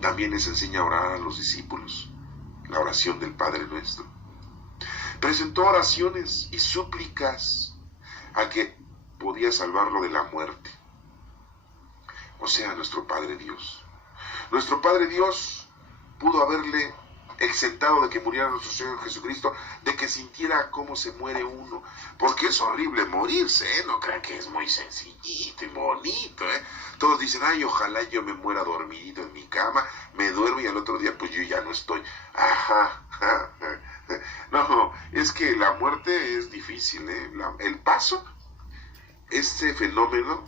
También les enseña a orar a los discípulos, la oración del Padre Nuestro. Presentó oraciones y súplicas al que podía salvarlo de la muerte, o sea, nuestro Padre Dios. Nuestro Padre Dios pudo haberle exentado de que muriera nuestro Señor Jesucristo, de que sintiera cómo se muere uno, porque es horrible morirse, no crean que es muy sencillito y bonito, Todos dicen, ay, ojalá yo me muera dormidito en mi cama, me duermo y al otro día pues yo ya no estoy. No, es que la muerte es difícil, el paso, este fenómeno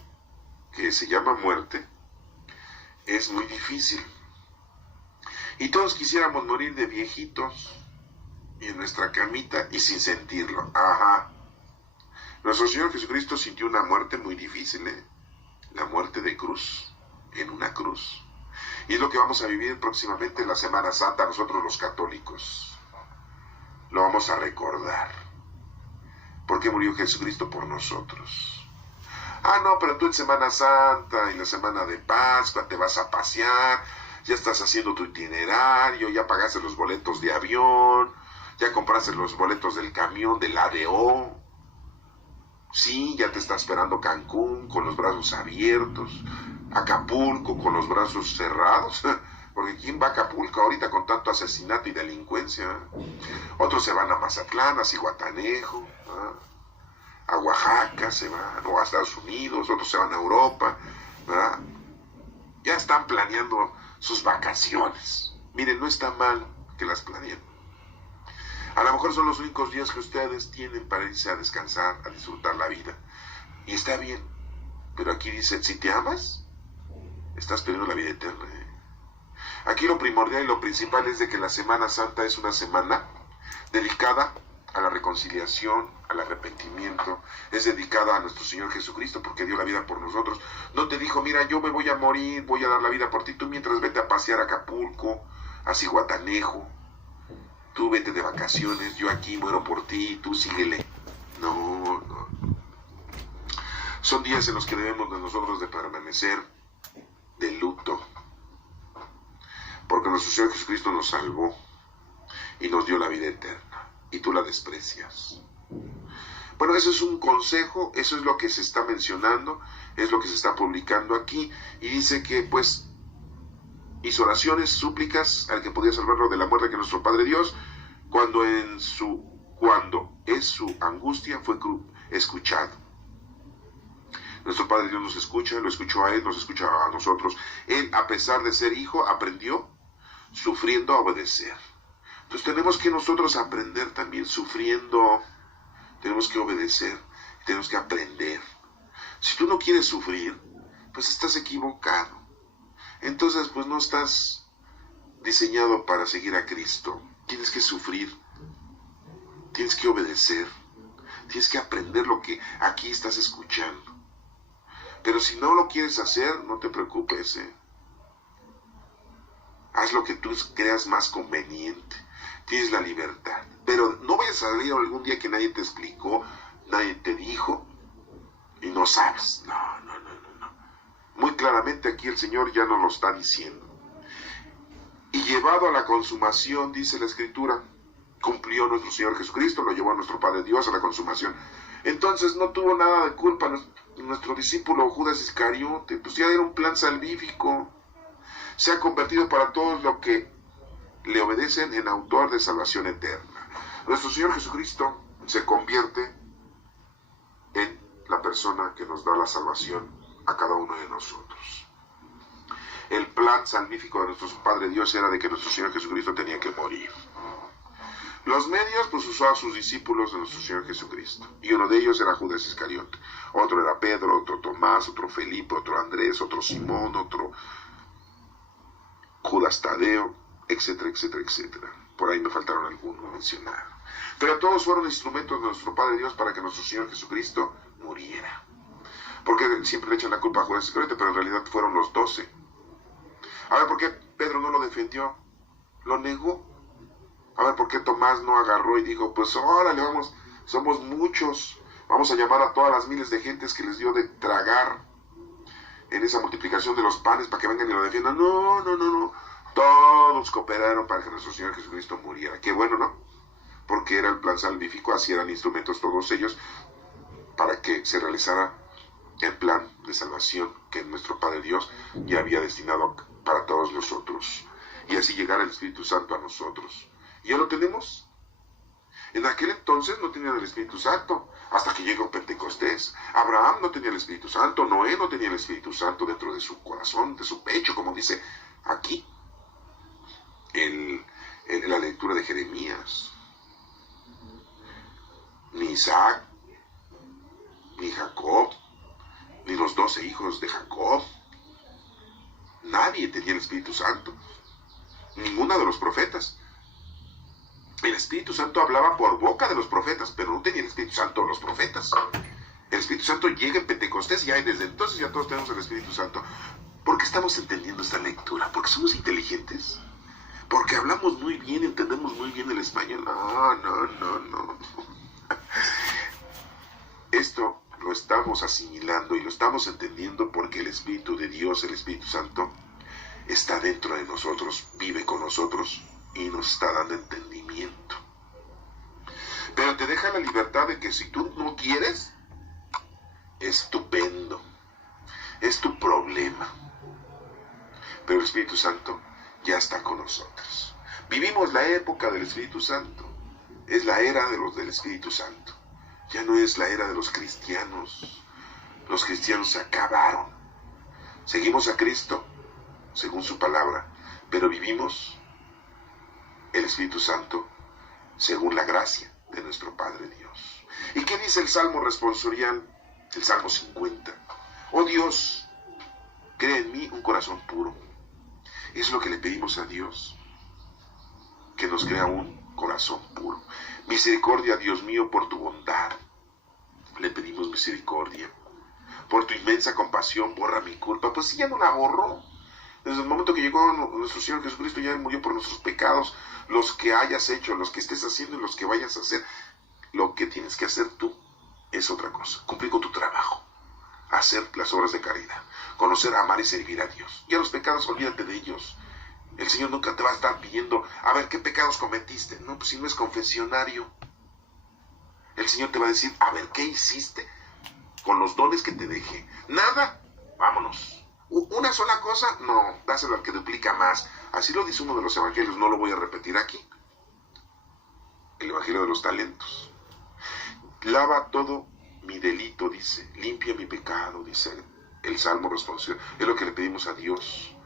que se llama muerte, es muy difícil. Y todos quisiéramos morir de viejitos y en nuestra camita y sin sentirlo. Ajá. Nuestro Señor Jesucristo sintió una muerte muy difícil, la muerte de cruz, en una cruz. Y es lo que vamos a vivir próximamente en la Semana Santa, nosotros los católicos. Lo vamos a recordar. ¿Por qué murió Jesucristo por nosotros? Ah, no, pero tú en Semana Santa y la Semana de Pascua te vas a pasear, ya estás haciendo tu itinerario, ya pagaste los boletos de avión, ya compraste los boletos del camión, del ADO. Sí, ya te está esperando Cancún con los brazos abiertos, Acapulco con los brazos cerrados, porque ¿quién va a Acapulco ahorita con tanto asesinato y delincuencia? Otros se van a Mazatlán, a Zihuatanejo, a Oaxaca se van, o a Estados Unidos, otros se van a Europa, ¿verdad? Ya están planeando sus vacaciones. Miren, no está mal que las planeen. A lo mejor son los únicos días que ustedes tienen para irse a descansar, a disfrutar la vida. Y está bien. Pero aquí dice, si te amas, estás perdiendo la vida eterna. Aquí lo primordial y lo principal es de que la Semana Santa es una semana dedicada a la reconciliación, al arrepentimiento. Es dedicada a nuestro Señor Jesucristo porque dio la vida por nosotros. No te dijo, mira, yo me voy a morir, voy a dar la vida por ti. Tú mientras vete a pasear a Acapulco, a Zihuatanejo. Tú vete de vacaciones, yo aquí muero por ti, tú síguele. No. Son días en los que debemos de nosotros de permanecer de luto. Porque nuestro Señor Jesucristo nos salvó y nos dio la vida eterna. Y tú la desprecias. Bueno, eso es un consejo, eso es lo que se está mencionando, es lo que se está publicando aquí. Y dice que, pues, hizo oraciones, súplicas al que podía salvarlo de la muerte, que nuestro Padre Dios, cuando es su angustia fue escuchado. Nuestro Padre Dios nos escucha, lo escuchó a Él, nos escucha a nosotros. Él, a pesar de ser hijo, aprendió sufriendo a obedecer. Entonces tenemos que nosotros aprender también sufriendo, tenemos que obedecer, tenemos que aprender. Si tú no quieres sufrir, pues estás equivocado. Entonces, pues no estás diseñado para seguir a Cristo. Tienes que sufrir, tienes que obedecer, tienes que aprender lo que aquí estás escuchando. Pero si no lo quieres hacer, no te preocupes, Haz lo que tú creas más conveniente. Tienes la libertad. Pero no vayas a salir algún día que nadie te explicó, nadie te dijo, y no sabes. No. Muy claramente aquí el Señor ya nos lo está diciendo. Y llevado a la consumación, dice la Escritura, cumplió nuestro Señor Jesucristo, lo llevó a nuestro Padre Dios a la consumación. Entonces no tuvo nada de culpa nuestro discípulo Judas Iscariote, pues ya era un plan salvífico. Se ha convertido para todos los que le obedecen en autor de salvación eterna. Nuestro Señor Jesucristo se convierte en la persona que nos da la salvación a cada uno de nosotros. El plan salvífico de nuestro Padre Dios era de que nuestro Señor Jesucristo tenía que morir. Los medios, pues usó a sus discípulos de nuestro Señor Jesucristo. Y uno de ellos era Judas Iscariote. Otro era Pedro, otro Tomás, otro Felipe, otro Andrés, otro Simón, otro Judas Tadeo, etcétera, etcétera, etcétera. Por ahí me faltaron algunos mencionar. Pero todos fueron instrumentos de nuestro Padre Dios para que nuestro Señor Jesucristo muriera. Porque siempre le echan la culpa a Judas Iscariote, pero en realidad fueron los 12. A ver, ¿por qué Pedro no lo defendió? Lo negó. A ver, ¿por qué Tomás no agarró y dijo, pues órale, vamos, somos muchos, vamos a llamar a todas las miles de gentes que les dio de tragar en esa multiplicación de los panes para que vengan y lo defiendan? No. Todos cooperaron para que nuestro Señor Jesucristo muriera. Qué bueno, ¿no? Porque era el plan salvífico, así eran instrumentos todos ellos para que se realizara el plan de salvación que nuestro Padre Dios ya había destinado para todos nosotros. Y así llegara el Espíritu Santo a nosotros. ¿Y ya lo tenemos? En aquel entonces no tenían el Espíritu Santo, hasta que llegó Pentecostés. Abraham no tenía el Espíritu Santo, Noé no tenía el Espíritu Santo dentro de su corazón, de su pecho, como dice aquí, en la lectura de Jeremías. Ni Isaac, ni Jacob, ni los 12 hijos de Jacob. Nadie tenía el Espíritu Santo. Ninguno de los profetas. El Espíritu Santo hablaba por boca de los profetas, pero no tenía el Espíritu Santo los profetas. El Espíritu Santo llega en Pentecostés y desde entonces ya todos tenemos el Espíritu Santo. ¿Por qué estamos entendiendo esta lectura? ¿Porque somos inteligentes? ¿Porque hablamos muy bien, entendemos muy bien el español? No. Esto lo estamos asimilando y lo estamos entendiendo porque el Espíritu de Dios, el Espíritu Santo, está dentro de nosotros, vive con nosotros y nos está dando entendimiento. Pero te deja la libertad de que si tú no quieres, estupendo, es tu problema. Pero el Espíritu Santo ya está con nosotros. Vivimos la época del Espíritu Santo. Es la era de los del Espíritu Santo. Ya no es la era de los cristianos. Los cristianos se acabaron. Seguimos a Cristo, según su palabra, pero vivimos el Espíritu Santo según la gracia de nuestro Padre Dios. ¿Y qué dice el Salmo responsorial? El Salmo 50. Oh Dios, crea en mí un corazón puro. Es lo que le pedimos a Dios, que nos crea un corazón puro. Misericordia, Dios mío, por tu bondad. Le pedimos misericordia. Por tu inmensa compasión, borra mi culpa. Pues sí, ya no la borró. Desde el momento que llegó nuestro Señor Jesucristo, ya murió por nuestros pecados. Los que hayas hecho, los que estés haciendo y los que vayas a hacer. Lo que tienes que hacer tú es otra cosa. Cumplir con tu trabajo. Hacer las obras de caridad. Conocer, amar y servir a Dios. Ya los pecados, olvídate de ellos. El Señor nunca te va a estar pidiendo, a ver, ¿qué pecados cometiste? No, pues si no es confesionario. El Señor te va a decir, a ver, ¿qué hiciste con los dones que te dejé? Nada, vámonos. Una sola cosa, no, dáselo al que duplica más. Así lo dice uno de los evangelios, no lo voy a repetir aquí. El evangelio de los talentos. Lava todo mi delito, dice, limpia mi pecado, dice el Salmo responsorial. Es lo que le pedimos a Dios.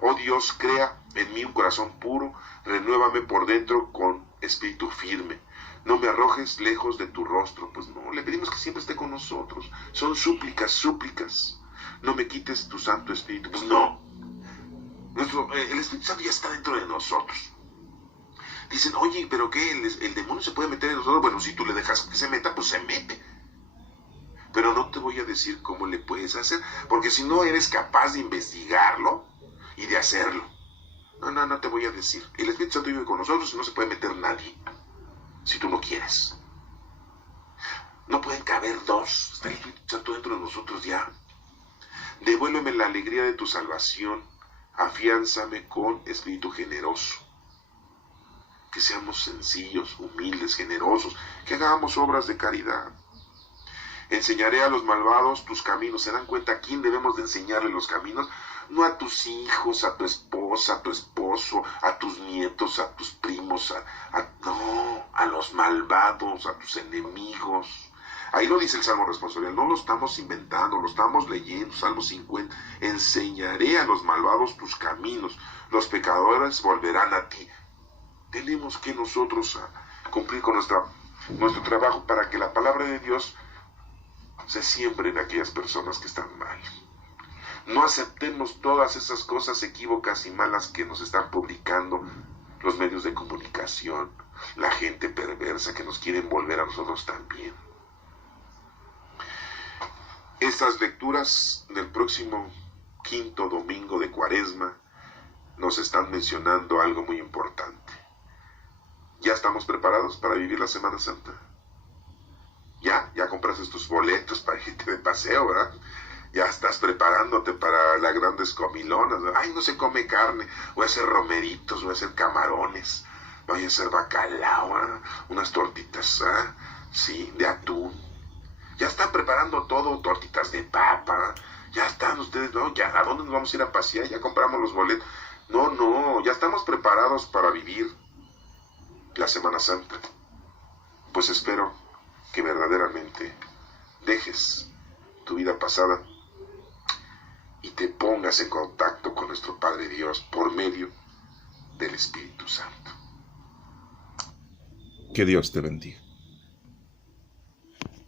Oh Dios, crea en mí un corazón puro, renuévame por dentro con espíritu firme. No me arrojes lejos de tu rostro. Pues no, le pedimos que siempre esté con nosotros. Son súplicas. No me quites tu Santo Espíritu. Pues no. El Espíritu Santo ya está dentro de nosotros. Dicen, oye, ¿pero qué? ¿El demonio se puede meter en nosotros? Bueno, si tú le dejas que se meta, pues se mete. Pero no te voy a decir cómo le puedes hacer, porque si no eres capaz de investigarlo y de hacerlo. No te voy a decir. El Espíritu Santo vive con nosotros y no se puede meter nadie, si tú no quieres. No pueden caber dos. Está el Espíritu Santo dentro de nosotros ya. Devuélveme la alegría de tu salvación. Afiánzame con espíritu generoso. Que seamos sencillos, humildes, generosos. Que hagamos obras de caridad. Enseñaré a los malvados tus caminos. ¿Se dan cuenta a quién debemos de enseñarle los caminos? No a tus hijos, a tu esposa, a tu esposo, a tus nietos, a tus primos, no, a los malvados, a tus enemigos. Ahí lo dice el Salmo responsorial, no lo estamos inventando, lo estamos leyendo, Salmo 50. Enseñaré a los malvados tus caminos, los pecadores volverán a ti. Tenemos que nosotros cumplir con nuestro trabajo para que la palabra de Dios se siembre en aquellas personas que están mal. No aceptemos todas esas cosas equívocas y malas que nos están publicando los medios de comunicación, la gente perversa que nos quiere envolver a nosotros también. Estas lecturas del próximo 5º domingo de Cuaresma nos están mencionando algo muy importante. ¿Ya estamos preparados para vivir la Semana Santa? Ya compraste tus boletos para irte de paseo, ¿verdad? Ya estás preparándote para las grandes comilonas, ¿verdad? Ay, no se come carne, voy a hacer romeritos, voy a hacer camarones, voy a hacer bacalao, ¿eh? Unas tortitas, ¿eh? Sí, de atún. Ya están preparando todo, tortitas de papa, ya están ustedes, ¿no? Ya, ¿a dónde nos vamos a ir a pasear? Ya compramos los boletos. No, ya estamos preparados para vivir la Semana Santa. Pues espero que verdaderamente dejes tu vida pasada y te pongas en contacto con nuestro Padre Dios por medio del Espíritu Santo. Que Dios te bendiga.